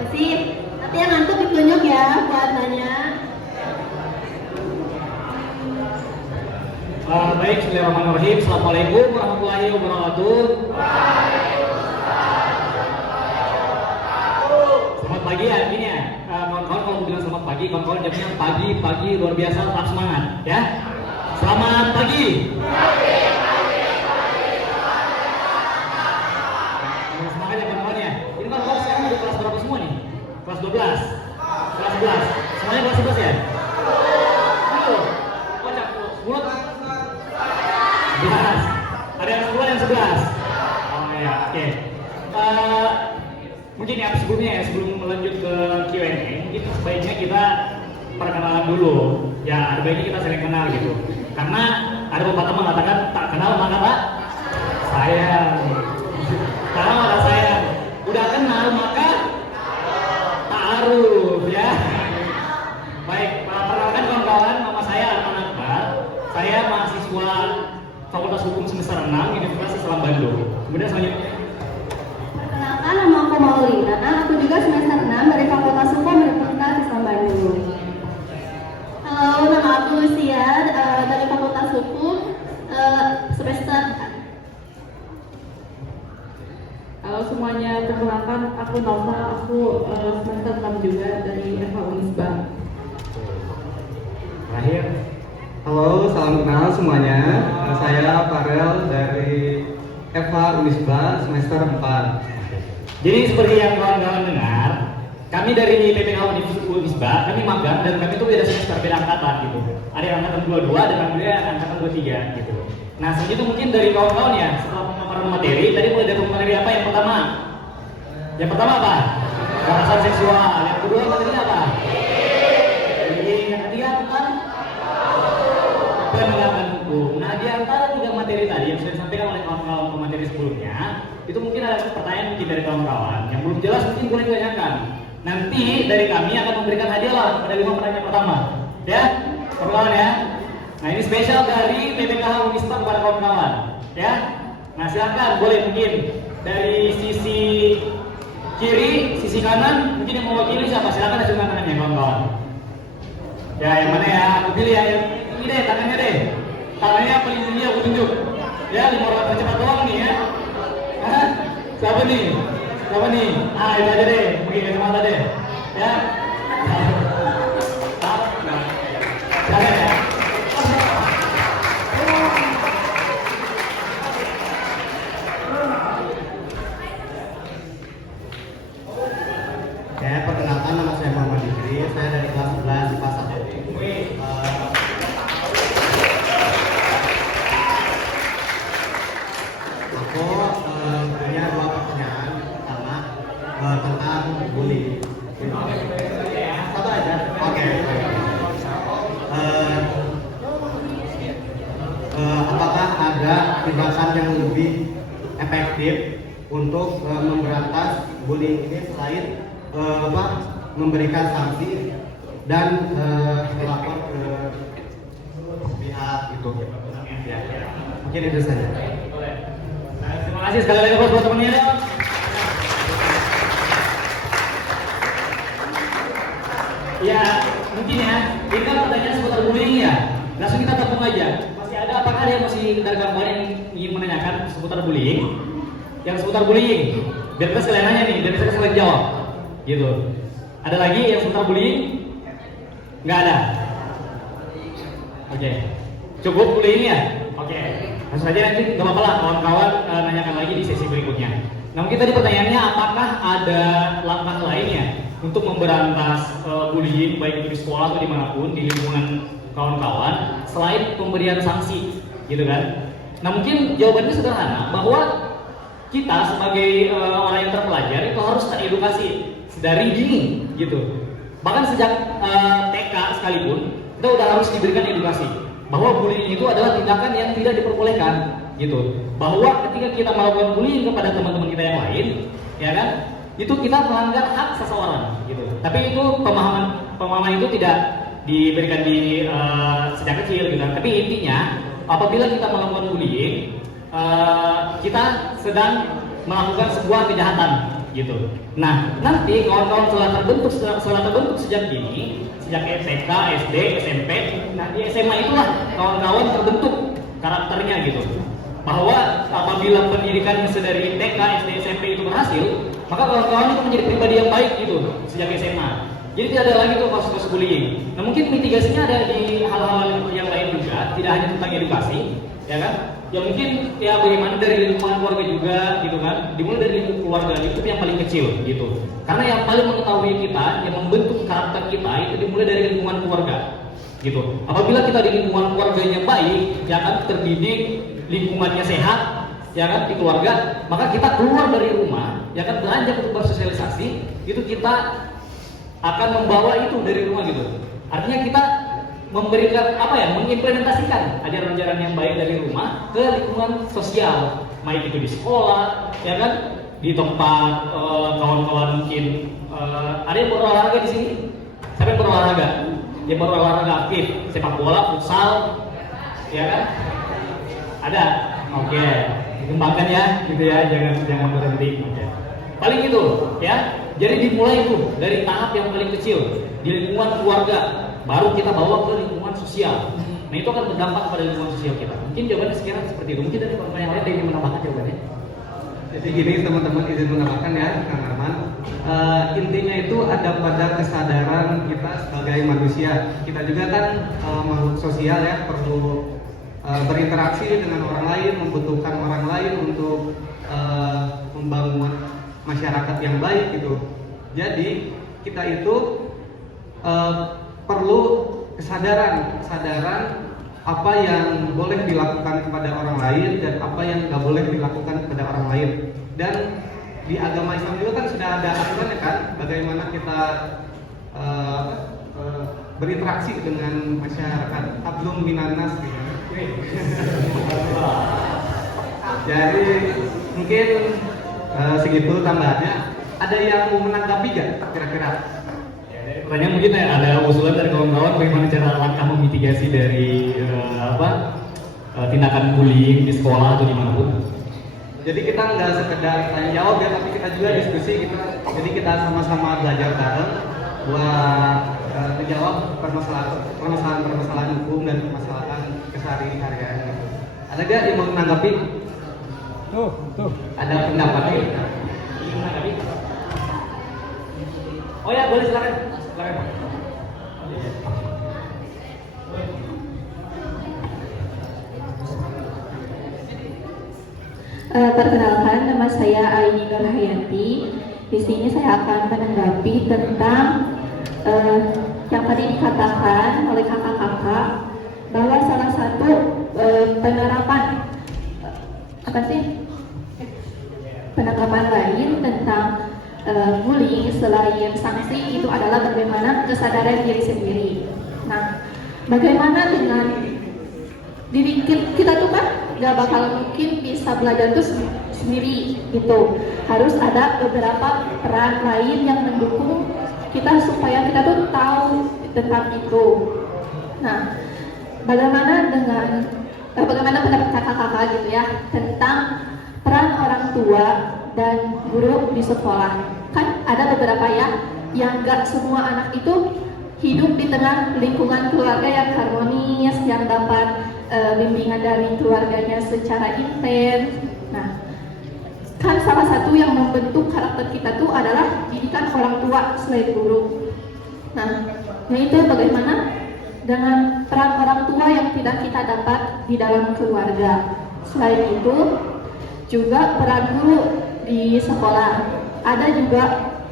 Masih. Nanti yang ngantuk ditunjuk ya buat nanya. Baik, bismillahirrahmanirrahim. Assalamualaikum warahmatullahi wabarakatuh. Selamat pagi ya, ini ya. Kawan-kawan kalau mau bilang selamat pagi, kawan-kawan jamnya pagi luar biasa, tetap semangat ya. Selamat pagi. Semangat ya kawan-kawan ya. Ini kawan-kawan sekarang udah kelas berapa semua nih? Kelas 12, kelas 11. Semuanya kelas 11 ya? Kocak, mulut. 11. Ada yang 10 yang 11. Oh ya, oke. Mungkin ya sebelumnya ya, sebelum melanjut ke Q&A, mungkin sebaiknya kita perkenalan dulu. Ya, ada baiknya kita saling kenal gitu. Karena ada pepatah mengatakan tak kenal maka tak sayang. Karena maka sayang. Udah kenal maka ta'aruf ya. Baik, perkenalkan kawan-kawan, nama saya Arman Akbar. Saya mahasiswa Fakultas Hukum semester 6 Universitas Islam Bandung. Kemudian selanjutnya, Perkenalkan, nama aku Maulina. Aku juga semester 6 dari Fakultas Hukum Universitas Islam Bandung. Halo, nama aku Lucia dari Fakultas Hukum semester. Halo semuanya, perkenalkan aku Nova, aku semester 6 juga dari FH Unisba. terakhir. Halo, salam kenal semuanya. Saya Farel dari FH Unisba semester 4. Jadi seperti yang kawan-kawan dengar, kami dari PPH Unisba, kami magang dan kami itu beda semester, beda angkatan gitu. Ada yang angkatan 22, ada yang angkatan 23 gitu. Nah selanjutnya mungkin dari kawan-kawan ya, setelah pemaparan materi, tadi mulai dari materi apa yang pertama? Yang pertama apa? Kekerasan seksual. Yang kedua materinya apa? Yang ketiga tentang penegakan hukum. Nah di antara tiga materi tadi yang sudah disampaikan oleh kawan-kawan ke materi sebelumnya, itu mungkin ada pertanyaan mungkin dari kawan-kawan yang belum jelas mungkin boleh ditanyakan. Nanti dari kami akan memberikan hadiah lah pada 5 pertanyaan pertama, ya, kawan-kawan ya. Nah ini spesial dari PPKH Unisba kepada kawan-kawan, ya. Nah silakan boleh mungkin dari sisi kiri, sisi kanan, mungkin yang mewakili siapa? Silakan acungkan tangannya kawan-kawan. Ya yang mana ya? Aku pilih ya yang ini deh, tangannya deh. Tangannya paling tinggi aku tunjuk. Ya 5 orang tercepat doang nih ya. Hah? Siapa nih? Siapa nih? Ah itu aja deh, mungkin kacamata deh. Ya. Silakan ya. Saya perkenalkan, nama saya Muhammad Idris, saya dari kelas 11 IPA 1. Aku punya 2 pertanyaan. Pertama tentang bullying. Satu aja. Oke. Apakah ada tindakan yang lebih efektif untuk memberantas bullying ini selain memberikan sanksi dan melapor ke pihak itu? Ya. Mungkin itu saja. Terima kasih sekali lagi buat teman-temannya. Ya, mungkin ya, ini kan pertanyaan seputar bullying ya. Langsung kita gabung aja. Masih ada apakah ada yang masih dari kawan yang ingin menanyakan seputar bullying? Yang seputar bullying, biar kita sekalian nanya nih, biar kita sekalian jawab. Gitu. Ada lagi yang seputar bullying? Nggak ada. Oke. Cukup bullying ya? Oke. Langsung aja nanti nggak apa-apa lah kawan-kawan nanyakan lagi di sesi berikutnya. Nah mungkin tadi pertanyaannya apakah ada langkah lainnya untuk memberantas bullying baik itu di sekolah atau dimanapun di lingkungan kawan-kawan selain pemberian sanksi, gitu kan? Nah mungkin jawabannya sederhana bahwa kita sebagai orang yang terpelajar itu harus teredukasi dari dini, gitu. Bahkan sejak TK sekalipun kita udah harus diberikan edukasi bahwa bullying itu adalah tindakan yang tidak diperbolehkan, gitu. Bahwa ketika kita melakukan bullying kepada teman-teman kita yang lain, ya kan, itu kita melanggar hak seseorang gitu. Tapi itu pemahaman itu tidak diberikan di sejak kecil gitu. Tapi intinya apabila kita melakukan bullying, kita sedang melakukan sebuah kejahatan gitu. Nah, nanti kawan-kawan setelah terbentuk sejak dini, sejak TK, SD, SMP, nah di SMA itulah kawan-kawan terbentuk karakternya gitu. Bahwa apabila pendidikan sedari TK, SD, SMP itu berhasil, maka kawan-kawan itu menjadi pribadi yang baik gitu sejak SMA. Jadi tidak ada lagi tuh kasus-kasus bullying. Nah mungkin mitigasinya ada di hal-hal yang lain juga, tidak hanya tentang edukasi, ya kan? Ya mungkin ya bagaimana dari lingkungan keluarga juga gitu kan, dimulai dari lingkungan keluarga itu yang paling kecil gitu. Karena yang paling mengetahui kita, yang membentuk karakter kita itu dimulai dari lingkungan keluarga gitu. Apabila kita di lingkungan keluarganya baik, ya kan, terdidik, lingkungannya sehat, ya kan, di keluarga, maka kita keluar dari rumah, ya kan, beranjak untuk bersosialisasi, itu kita akan membawa itu dari rumah gitu. Artinya kita memberikan mengimplementasikan ajaran-ajaran yang baik dari rumah ke lingkungan sosial, baik itu di sekolah, ya kan, di tempat kawan-kawan mungkin ada yang berolahraga di sini, siapa yang berolahraga? Yang berolahraga aktif, sepak bola, futsal, ya kan? Ada, oke, dikembangkan ya, gitu ya, jangan berhenti. Okay. Paling itu, ya. Jadi dimulai itu dari tahap yang paling kecil di lingkungan keluarga. Baru kita bawa ke lingkungan sosial. Nah itu akan berdampak pada lingkungan sosial kita. Mungkin jawabannya sekarang seperti itu. Mungkin dari teman-teman yang lain ada yang menambahkan jawabannya. Jadi gini teman-teman, izin menambahkan ya Kang Arman. Intinya itu ada pada kesadaran kita sebagai manusia. Kita juga kan makhluk sosial ya, perlu berinteraksi dengan orang lain, membutuhkan orang lain untuk membangun masyarakat yang baik gitu. Jadi kita itu perlu kesadaran apa yang boleh dilakukan kepada orang lain dan apa yang nggak boleh dilakukan kepada orang lain. Dan di agama Islam juga kan sudah ada aturannya kan, bagaimana kita berinteraksi dengan masyarakat. Hablum minan nas gitu. Jadi mungkin segitu tambahannya. Ada yang mau menanggapi gak kira-kira? Pertanyaan mungkin ada usulan dari kawan-kawan bagaimana cara langkah memitigasi dari tindakan bullying di sekolah atau dimanapun. Jadi kita nggak sekedar tanya jawab ya, tapi kita juga diskusi gitu. Jadi kita sama-sama belajar bareng buat menjawab permasalahan hukum dan permasalahan keseharian gitu. Ada gak yang mau menanggapi? Tuh. Ada pendapat gitu? Oh ya, boleh silakan. Perkenalkan, nama saya Aini Nurhayanti. Di sini saya akan menanggapi tentang yang tadi dikatakan oleh kakak-kakak bahwa salah satu penerapan penanggapan lain tentang bullying selain sanksi itu adalah bagaimana kesadaran diri sendiri. Nah, bagaimana dengan diri kita tuh kan gak bakal mungkin bisa belajar tuh sendiri gitu. Harus ada beberapa peran lain yang mendukung kita supaya kita tuh tahu tentang itu. Nah, bagaimana pendapat kakak-kakak gitu ya tentang peran orang tua dan guru di sekolah? Kan ada beberapa ya yang gak semua anak itu hidup di tengah lingkungan keluarga yang harmonis, yang dapat bimbingan dari keluarganya secara intens. Nah, kan salah satu yang membentuk karakter kita tuh adalah didikan orang tua selain guru. Nah itu bagaimana dengan peran orang tua yang tidak kita dapat di dalam keluarga. Selain itu juga peran guru di sekolah. Ada juga,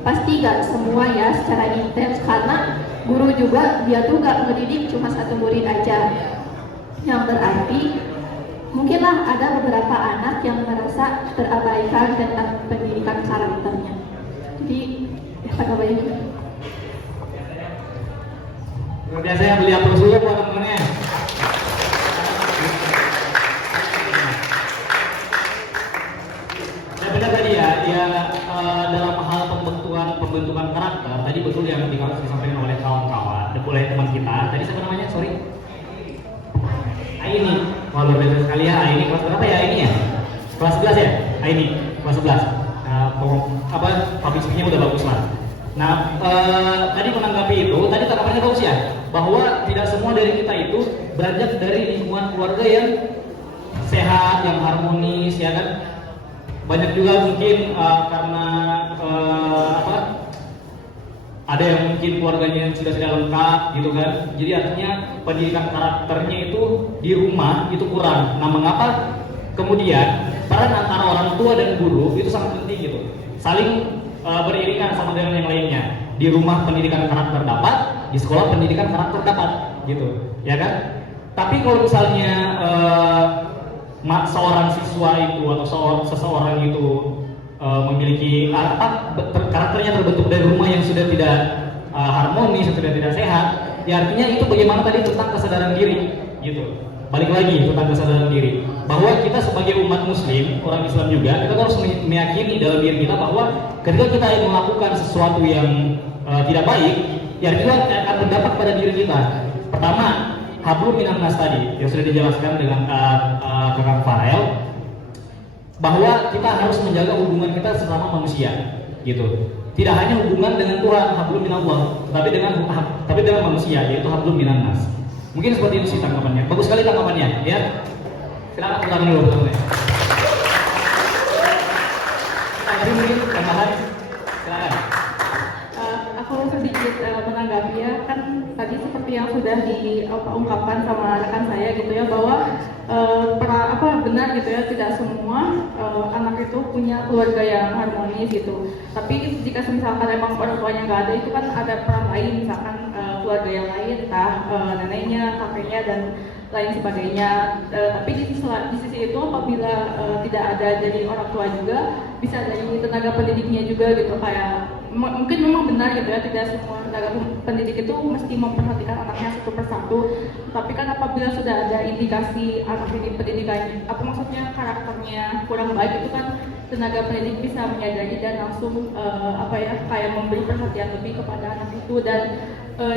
pasti gak semua ya secara intens, karena guru juga dia tuh gak ngedidik cuma satu murid aja. Yang berarti mungkinlah ada beberapa anak yang merasa terabaikan tentang pendidikan karakternya. Jadi apa namanya? Luar biasa ya, beli apel dulu buat teman-temannya. pembentukan karakter, tadi betul yang disampaikan oleh kawan-kawan, oleh teman kita. Tadi siapa namanya? Sorry. Aini. Wah, luar biasa sekali ya. Aini kelas berapa ya? Aini ya? Kelas 11 ya? Aini, kelas 11. Public speaking-nya udah bagus lah. Nah, tadi menanggapi itu, tadi tanggapannya bagus ya, bahwa tidak semua dari kita itu beranjak dari lingkungan keluarga yang sehat, yang harmonis, ya kan? Banyak juga mungkin karena ada yang mungkin keluarganya sudah tidak lengkap gitu kan. Jadi artinya pendidikan karakternya itu di rumah itu kurang. Nah, mengapa kemudian peran antara orang tua dan guru itu sangat penting gitu. Saling beriringan sama dengan yang lainnya. Di rumah pendidikan karakter dapat, di sekolah pendidikan karakter dapat gitu, ya kan? Tapi kalau misalnya seorang siswa itu atau seseorang itu memiliki karakternya terbentuk dari rumah yang sudah tidak harmonis, sudah tidak sehat, ya artinya itu bagaimana tadi tentang kesadaran diri gitu. Balik lagi tentang kesadaran diri, bahwa kita sebagai umat muslim, orang Islam juga, kita harus meyakini dalam diri kita bahwa ketika kita melakukan sesuatu yang tidak baik, ya kita akan berdampak pada diri kita. Pertama, hablum minan nas tadi yang sudah dijelaskan dengan Kakak Farel, bahwa kita harus menjaga hubungan kita sesama manusia, gitu. Tidak hanya hubungan dengan Tuhan, hablum minallah, tapi dengan manusia, yaitu hablum minan nas. Mungkin seperti itu sih tanggapannya. Bagus sekali tanggapannya, ya. Silakan ulang dulu pertanyaannya. Tadi mungkin tambahan. Silakan. Aku sedikit menanggapi ya, kan tadi seperti yang sudah diungkapkan sama rekan saya gitu ya, bahwa benar gitu ya, tidak semua anak itu punya keluarga yang harmonis gitu. Tapi jika misalkan emang orang tuanya nggak ada, itu kan ada peran lain, misalkan keluarga yang lain, entah neneknya, kakeknya dan lain sebagainya. Tapi di sisi itu apabila tidak ada jadi orang tua juga, bisa dari tenaga pendidiknya juga gitu, kayak mungkin memang benar gitu ya, tidak semua tenaga pendidik itu mesti memperhatikan anaknya satu persatu. Tapi kan apabila sudah ada indikasi anak ini pendidikannya, maksudnya karakternya kurang baik, itu kan tenaga pendidik bisa menyadari dan langsung kayak memberi perhatian lebih kepada anak itu. Dan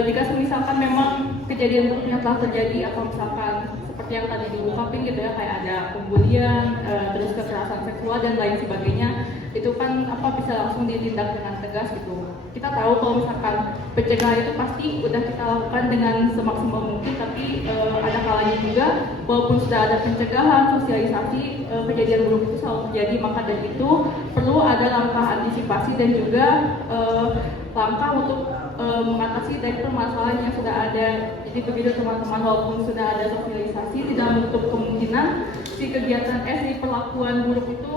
jika misalkan memang kejadian buruk yang telah terjadi, atau misalkan seperti yang tadi diungkapin gitu ya, kayak ada pembulian, terus kekerasan seksual dan lain sebagainya, itu kan bisa langsung ditindak dengan tegas gitu. Kita tahu kalau misalkan pencegahan itu pasti udah kita lakukan dengan semaksimal mungkin, tapi ada kalanya juga walaupun sudah ada pencegahan, sosialisasi, kejadian buruk itu selalu terjadi. Maka dari itu perlu ada langkah antisipasi dan juga langkah untuk mengatasi dari permasalahan yang sudah ada. Jadi begitu teman-teman, walaupun sudah ada sosialisasi, tidak menutup kemungkinan si kegiatan si perlakuan buruk itu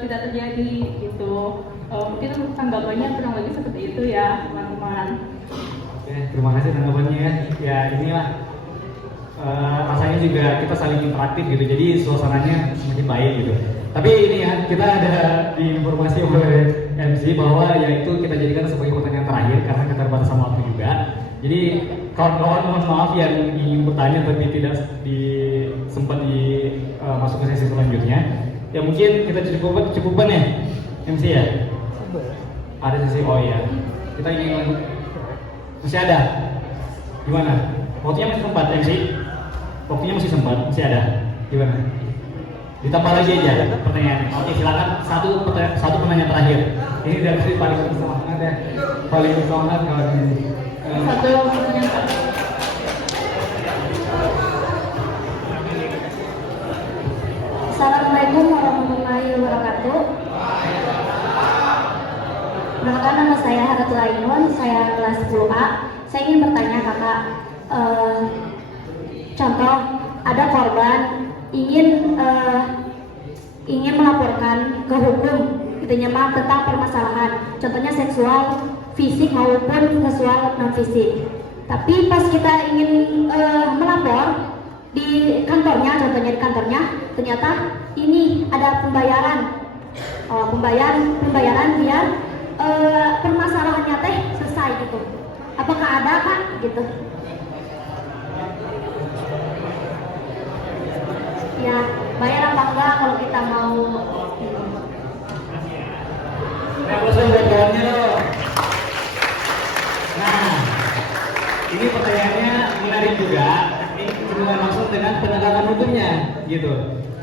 tidak terjadi gitu. Mungkin tanggapannya kurang lebih seperti itu ya teman-teman. Ya, terima kasih tanggapannya ya. Ya inilah rasanya juga kita saling interaktif gitu, jadi suasananya semakin baik gitu. Tapi ini ya, kita ada diinformasi oleh MC bahwa yaitu kita jadikan sebagai pertanyaan terakhir karena keterbatasan waktu juga. Jadi kawan-kawan mohon maaf yang ingin bertanya tapi tidak sempat masuk ke sesi selanjutnya. Ya mungkin kita cukupkan ya MC ya. Ada sesi ya. Kita ingin masih ada. Gimana? Waktunya masih sempat MC. Waktunya masih sempat, masih ada. Gimana? Ditambah lagi aja pertanyaannya. Oke, silakan satu pertanyaan terakhir. Ini dari paling semangat ya. Paling semangat kawan ini. Satu pertanyaan terakhir. Assalamualaikum warahmatullahi wabarakatuh. Perkenalkan, nama saya Haratul Ainun, saya kelas 10A. Saya ingin bertanya kakak, contoh ada korban ingin melaporkan ke hukum intinya tentang permasalahan, contohnya seksual, fisik maupun seksual non fisik. Tapi pas kita ingin melapor di kantornya, contohnya di kantornya, ternyata ini ada pembayaran biar permasalahannya teh selesai gitu. Apakah ada kan gitu? Ya, bayar apa enggak kalau kita mau? Applause buat kawannya loh. ini pertanyaannya menarik juga. Ini hubungan langsung dengan penegakan hukumnya, gitu.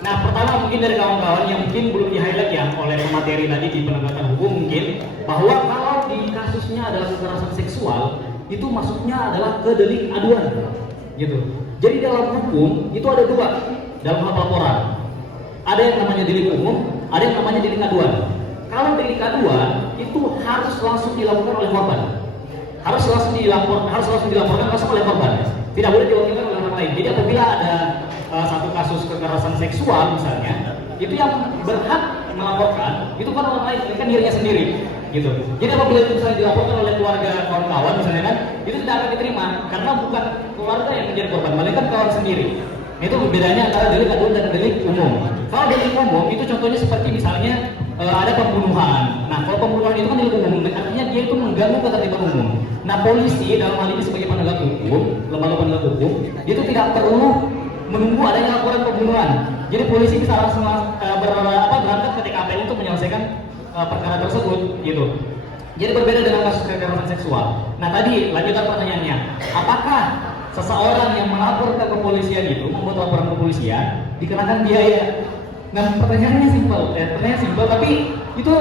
Nah, pertama mungkin dari kawan-kawan yang mungkin belum di-highlight ya oleh pemateri tadi di penegakan hukum mungkin, bahwa kalau di kasusnya adalah kekerasan seksual, itu masuknya adalah ke delik aduan, gitu. Jadi dalam hukum itu ada dua dalam hal pelaporan. Ada yang namanya delik umum, ada yang namanya delik aduan. Kalau delik aduan itu harus langsung dilakukan oleh korban. Harus langsung dilaporkan langsung oleh korban. Tidak boleh diwakilkan oleh orang lain. Jadi apabila ada satu kasus kekerasan seksual misalnya, itu yang berhak melaporkan itu kan orang lain, kan dirinya sendiri, gitu. Jadi apabila itu misalnya dilaporkan oleh keluarga kawan-kawan misalnya kan, itu tidak akan diterima karena bukan keluarga yang menjadi korban, melainkan kawan sendiri. Itu bedanya antara delik aduan dan delik umum. Kalau delik umum itu contohnya seperti misalnya ada pembunuhan. Nah, kalau pembunuhan itu kan delik umum, artinya dia itu mengganggu ketertiban umum. Nah, polisi dalam hal ini sebagai penegak hukum, lembaga penegak hukum, itu tidak perlu menunggu adanya laporan pembunuhan. Jadi polisi bisa langsung berangkat ke TKP untuk menyelesaikan perkara tersebut, gitu. Jadi berbeda dengan kasus kekerasan seksual. Nah, tadi lanjutan pertanyaannya, apakah seseorang yang melapor ke kepolisian itu membuat laporan kepolisian dikenakan biaya? Nah, pertanyaannya simpel, tapi itu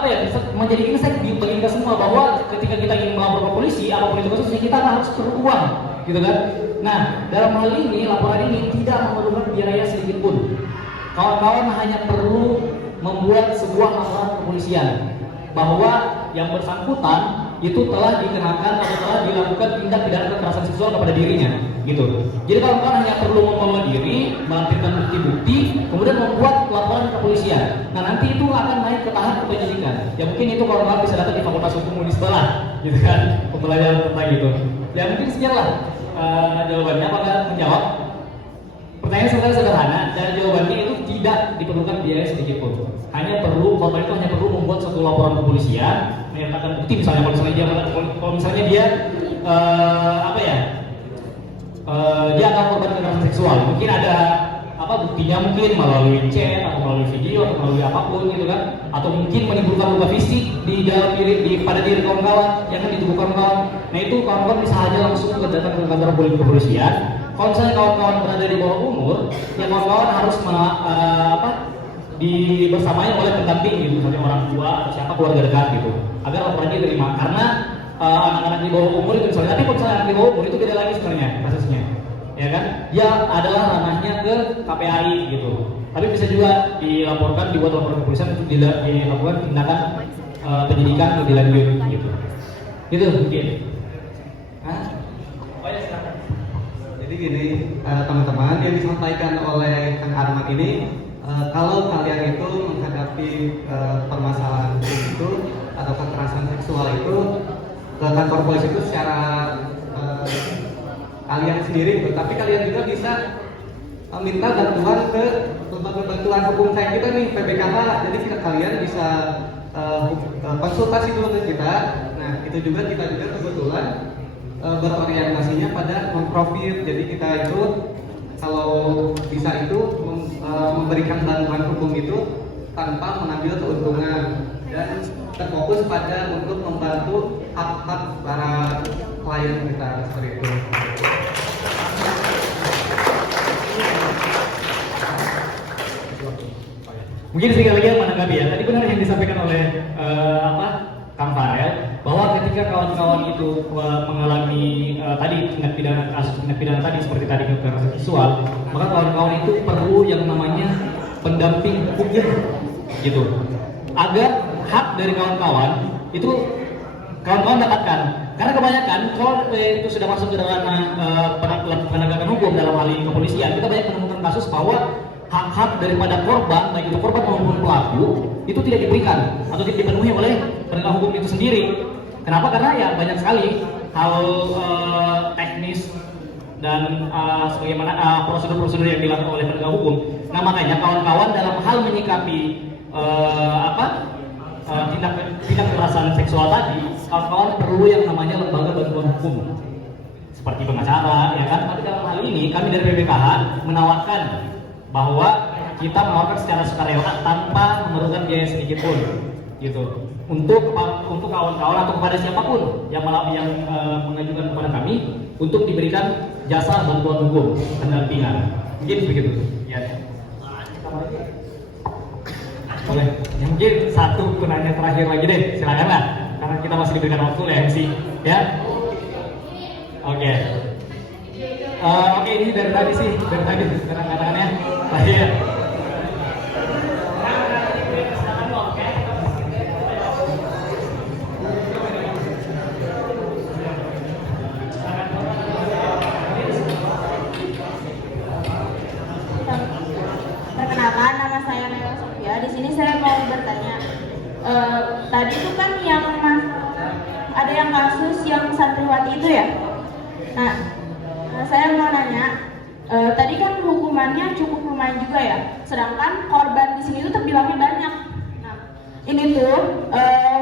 bisa menjadi insight bagi kita semua bahwa ketika kita ingin melapor ke polisi apapun itu kasusnya, kita harus perlu uang, gitu kan? Nah, dalam hal ini laporan ini tidak memerlukan biaya sedikit pun. Kawan-kawan hanya perlu membuat sebuah laporan kepolisian bahwa yang bersangkutan itu telah dikenakan atau telah dilakukan tindak pidana kekerasan seksual kepada dirinya, gitu. Jadi kawan-kawan hanya perlu membawa diri, melampirkan bukti-bukti, kemudian membuat laporan kepolisian. Nah, nanti itu akan naik ke tahap penyidikan. Ya mungkin itu kawan-kawan bisa datang di Fakultas Hukum Unisba, gitu kan, pembelajaran tentang gitu. Ya mungkin sekian lah jawabannya. Apakah menjawab? Pertanyaan sebenarnya sederhana dan jawabannya itu tidak diperlukan biaya sedikit pun. Hanya perlu korban itu hanya perlu membuat satu laporan kepolisian, menyatakan bukti misalnya kalau misalnya dia dia akan korban kekerasan seksual. Mungkin ada buktinya mungkin melalui chat atau melalui video atau melalui apapun, gitu kan, atau mungkin menimbulkan luka fisik di dalam pada diri kawan-kawan yang di tubuh kawan-kawan. Nah, itu kawan-kawan bisa aja langsung datang ke kantor kepolisian. Kalau misalnya kawan-kawan berada di bawah umur, ya kawan-kawan harus dibersamai oleh pendamping, gitu, misalnya orang tua atau siapa keluarga dekat, gitu, agar laporannya diterima. Karena anak-anak di bawah umur itu misalnya, tapi kalau misalnya anak di bawah umur itu beda lagi sebenarnya kasusnya, ya kan? Dia adalah ranahnya ke KPAI, gitu. Tapi bisa juga dilaporkan, dibuat laporan kepolisian untuk dilakukan tindakan penyidikan lebih lanjut, gitu. Itu mungkin. Jadi gini, teman-teman, yang disampaikan oleh Kang Arman ini, kalau kalian itu menghadapi permasalahan itu atau kekerasan seksual itu ke kantor polisi itu secara kalian sendiri, gitu. Tapi kalian juga bisa minta bantuan ke lembaga bantuan hukum kayak kita nih, PBKH. Jadi kalian bisa konsultasi dulu ke kita. Nah, itu juga kita juga kebetulan berorientasinya pada non-profit. Jadi kita itu kalau bisa itu memberikan bantuan hukum itu tanpa mengambil keuntungan dan terfokus pada untuk membantu hak-hak para klien kita, seperti itu. Mungkin sekali lagi menanggapi ya. Tadi benar yang disampaikan oleh Kang Farel, bahwa ketika kawan-kawan itu mengalami tadi tindak pidana tadi seperti tadi kekerasan seksual, maka kawan-kawan itu perlu yang namanya pendamping hukum, gitu, agar hak dari kawan-kawan itu kawan-kawan dapatkan. Karena kebanyakan kalau itu sudah masuk ke ranah penegakan hukum dalam hal ini kepolisian, kita banyak menemukan kasus bahwa hak-hak daripada korban, baik itu korban maupun pelaku, itu tidak diberikan atau tidak dipenuhi oleh penegak hukum itu sendiri. Kenapa? Karena ya banyak sekali hal teknis dan sebagaimana prosedur-prosedur yang dilakukan oleh penegak hukum. Nah, makanya kawan-kawan dalam hal menyikapi tindak kekerasan seksual tadi, kawan-kawan perlu yang namanya lembaga bantuan hukum seperti pengacara, ya kan? Tapi dalam hal ini kami dari PBKH menawarkan bahwa kita menawarkan secara sukarela tanpa memerlukan biaya sedikit pun, gitu, untuk kawan-kawan atau kepada siapapun yang mengajukan kepada kami untuk diberikan jasa bantuan hukum pendampingan. Mungkin begitu. Ya. Boleh. Ya, mungkin satu penanya terakhir lagi deh, silakanlah. Karena kita masih diberikan waktu oleh MC, ya. Oke. Oke, ini dari tadi sih, sekarang katakannya. Iya. Perkenalkan, nama saya Nela Sofia. Di sini saya mau bertanya. Tadi itu kan ada yang kasus yang santriwati itu ya. Nah, saya mau nanya. Tadi kan hukumannya cukup lumayan juga ya. Sedangkan korban di sini itu terbilangnya banyak. Nah, ini tuh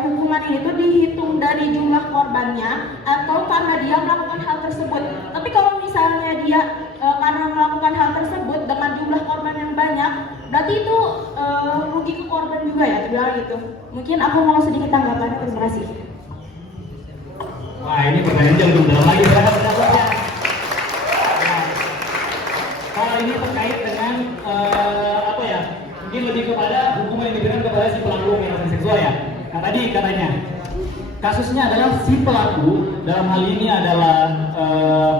hukuman ini tuh dihitung dari jumlah korbannya atau karena dia melakukan hal tersebut. Tapi kalau misalnya dia karena melakukan hal tersebut dengan jumlah korban yang banyak, berarti itu rugi ke korban juga ya, terbilang gitu. Mungkin aku mau sedikit tanggapan. Terima kasih. Wah, ini pertanyaan yang belum dalam lagi pendapatnya. Kalau ini terkait dengan apa ya? Mungkin lebih kepada hukuman yang diberikan kepada si pelaku kekerasan seksual ya. Nah tadi katanya kasusnya adalah si pelaku, dalam hal ini adalah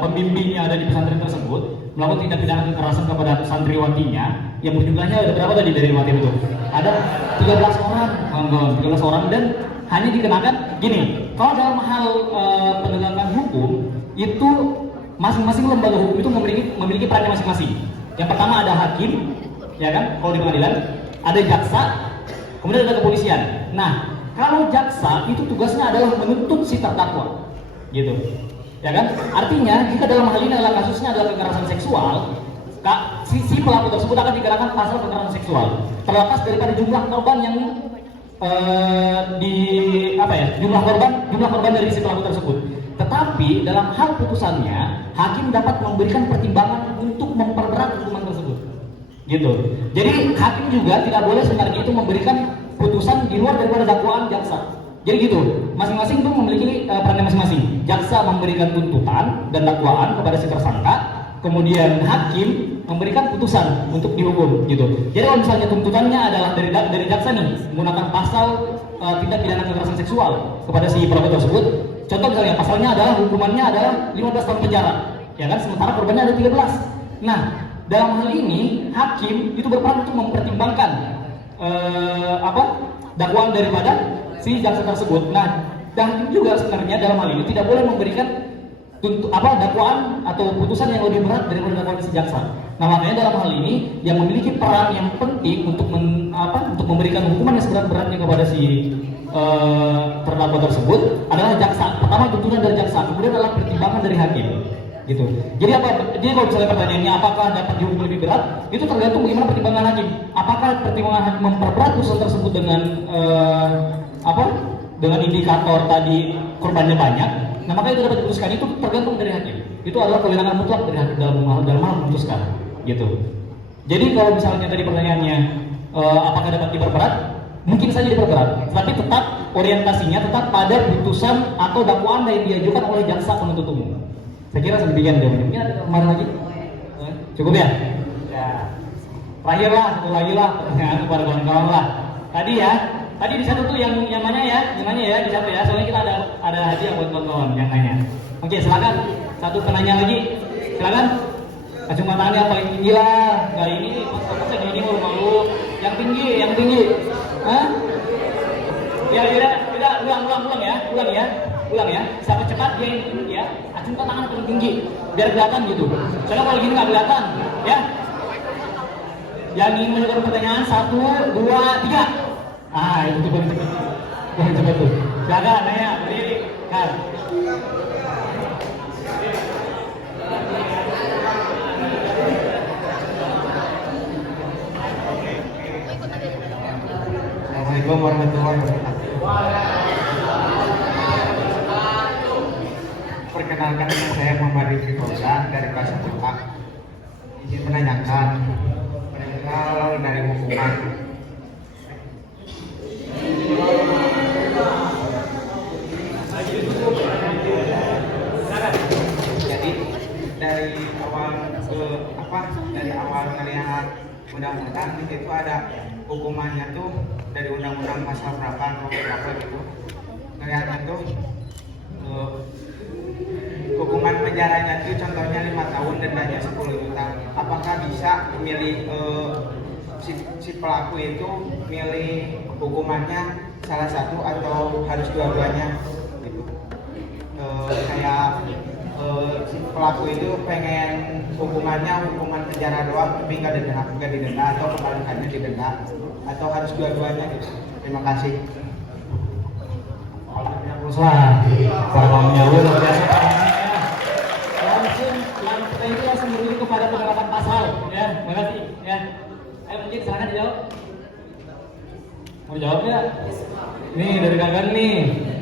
pembimbing yang ada di pesantren tersebut melakukan tindak pidana kekerasan kepada santriwatinya yang berjumlahnya ada berapa tadi dari waktu itu? Ada 13 orang, kawan-kawan, 13 orang, dan hanya dikenakan gini. Kalau dalam hal penegakan hukum itu masing-masing lembaga hukum itu memiliki perannya masing-masing. Yang pertama ada hakim, ya kan? Kalau di pengadilan ada jaksa, kemudian ada kepolisian. Nah, kalau jaksa itu tugasnya adalah menuntut si terdakwa, gitu, ya kan? Artinya jika dalam hal ini adalah kasusnya adalah kekerasan seksual, si pelaku tersebut akan dikenakan pasal kekerasan seksual, terlepas daripada jumlah korban yang jumlah korban dari si pelaku tersebut. Tetapi dalam hal putusannya, hakim dapat memberikan pertimbangan untuk memperberat hukuman tersebut, gitu. Jadi hakim juga tidak boleh sebenarnya itu memberikan putusan di luar daripada dakwaan jaksa. Jadi gitu, masing-masing itu memiliki perannya masing-masing. Jaksa memberikan tuntutan dan dakwaan kepada si tersangka, kemudian hakim memberikan putusan untuk dihukum, gitu. Jadi kalau misalnya tuntutannya adalah dari jaksa nih, menggunakan pasal tindak pidana kekerasan seksual kepada si pelaku tersebut, contoh misalnya pasalnya adalah hukumannya adalah 15 tahun penjara, ya kan? Sementara korbannya ada 13. Nah, dalam hal ini hakim itu berperan untuk mempertimbangkan dakwaan daripada si jaksa tersebut. Nah, dan juga sebenarnya dalam hal ini tidak boleh memberikan dakwaan atau putusan yang lebih berat daripada dakwaan si jaksa. Nah, makanya dalam hal ini yang memiliki peran yang penting untuk memberikan hukuman yang seberat-beratnya kepada si terdakwa tersebut adalah jaksa. Pertama tuntutan dari jaksa, kemudian adalah pertimbangan dari hakim, gitu. Jadi jadi kalau misalnya pertanyaannya apakah dapat dihukum lebih berat, itu tergantung bagaimana pertimbangan hakim. Apakah pertimbangan hakim memperberat putusan tersebut dengan dengan indikator tadi korbannya banyak, nah maka itu dapat diputuskan. Itu tergantung dari hakim. Itu adalah kewenangan mutlak dari hakim dalam hal memutuskan, gitu. Jadi kalau misalnya tadi pertanyaannya apakah dapat diperberat, mungkin saja diperberat, tapi tetap orientasinya tetap pada putusan atau dakwaan yang diajukan oleh jaksa penuntut umum. Saya kira sedemikian jawabannya. Mungkin ada kemarin lagi? Cukup ya? Ya. Terakhir lah, satu lagi lah pertanyaan kepada kawan-kawan lah. Tadi di satu tuh yang mana ya? Yang mana ya di satu ya? Soalnya kita ada hadiah buat kawan-kawan yang nanya. Oke, silakan. Satu penanya lagi. Silakan. Acung tangannya yang paling tinggi lah. Kali ini fokusnya gini malu-malu. Yang tinggi. Hah? Ya, ulang ya. Sampai cepat dia ini ya. Acungkan tangan paling tinggi biar kelihatan gitu. Soalnya kalau gini nggak kelihatan, ya. Yang ingin menjawab pertanyaan 1, 2, 3. Itu cepet tuh. Silakan nanya, berdiri. Kan. Assalamualaikum warahmatullahi wabarakatuh. Perkenalkan, nama saya Muhammad Rizky Fauzan dari kelas 1A. Izin menanyakan perihal dari hukuman. dari awal melihat undang-undang di situ ada hukumannya tuh dari undang-undang pasal berapa gitu. Melihatnya tuh hukuman penjaranya tuh contohnya 5 tahun, dendanya 10 juta. Apakah bisa memilih si pelaku itu milih hukumannya salah satu atau harus dua-duanya gitu. Kayak si pelaku itu pengen hukuman penjara doang tapi nggak didenda atau kebalikannya didenda atau harus dua-duanya gitu. Terima kasih. Wah, formnya luar biasa. Langsung menuju kepada penerapan pasal, ya. Terima kasih, ya. Ayo mungkin silakan dijawab. Mau jawab ya? Nih dari kakak nih.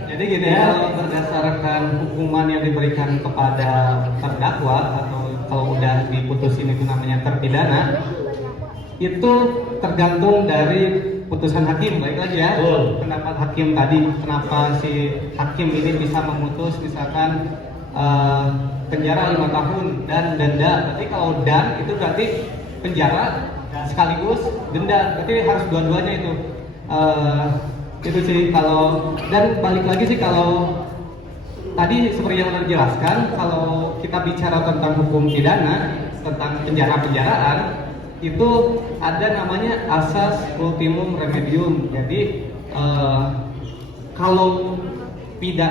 Jadi gini ya, kalau berdasarkan hukuman yang diberikan kepada terdakwa atau kalau udah diputusin itu namanya terpidana, itu tergantung dari putusan hakim. Baik lagi ya, pendapat hakim tadi, kenapa si hakim ini bisa memutus misalkan penjara 5 tahun dan denda. Berarti kalau dan itu berarti penjara sekaligus denda, berarti harus dua-duanya itu. Itu sih kalau, dan balik lagi sih kalau tadi seperti yang sudah dijelaskan, kalau kita bicara tentang hukum pidana, tentang penjara-penjaraan, itu ada namanya asas ultimum remedium. Jadi kalau pidana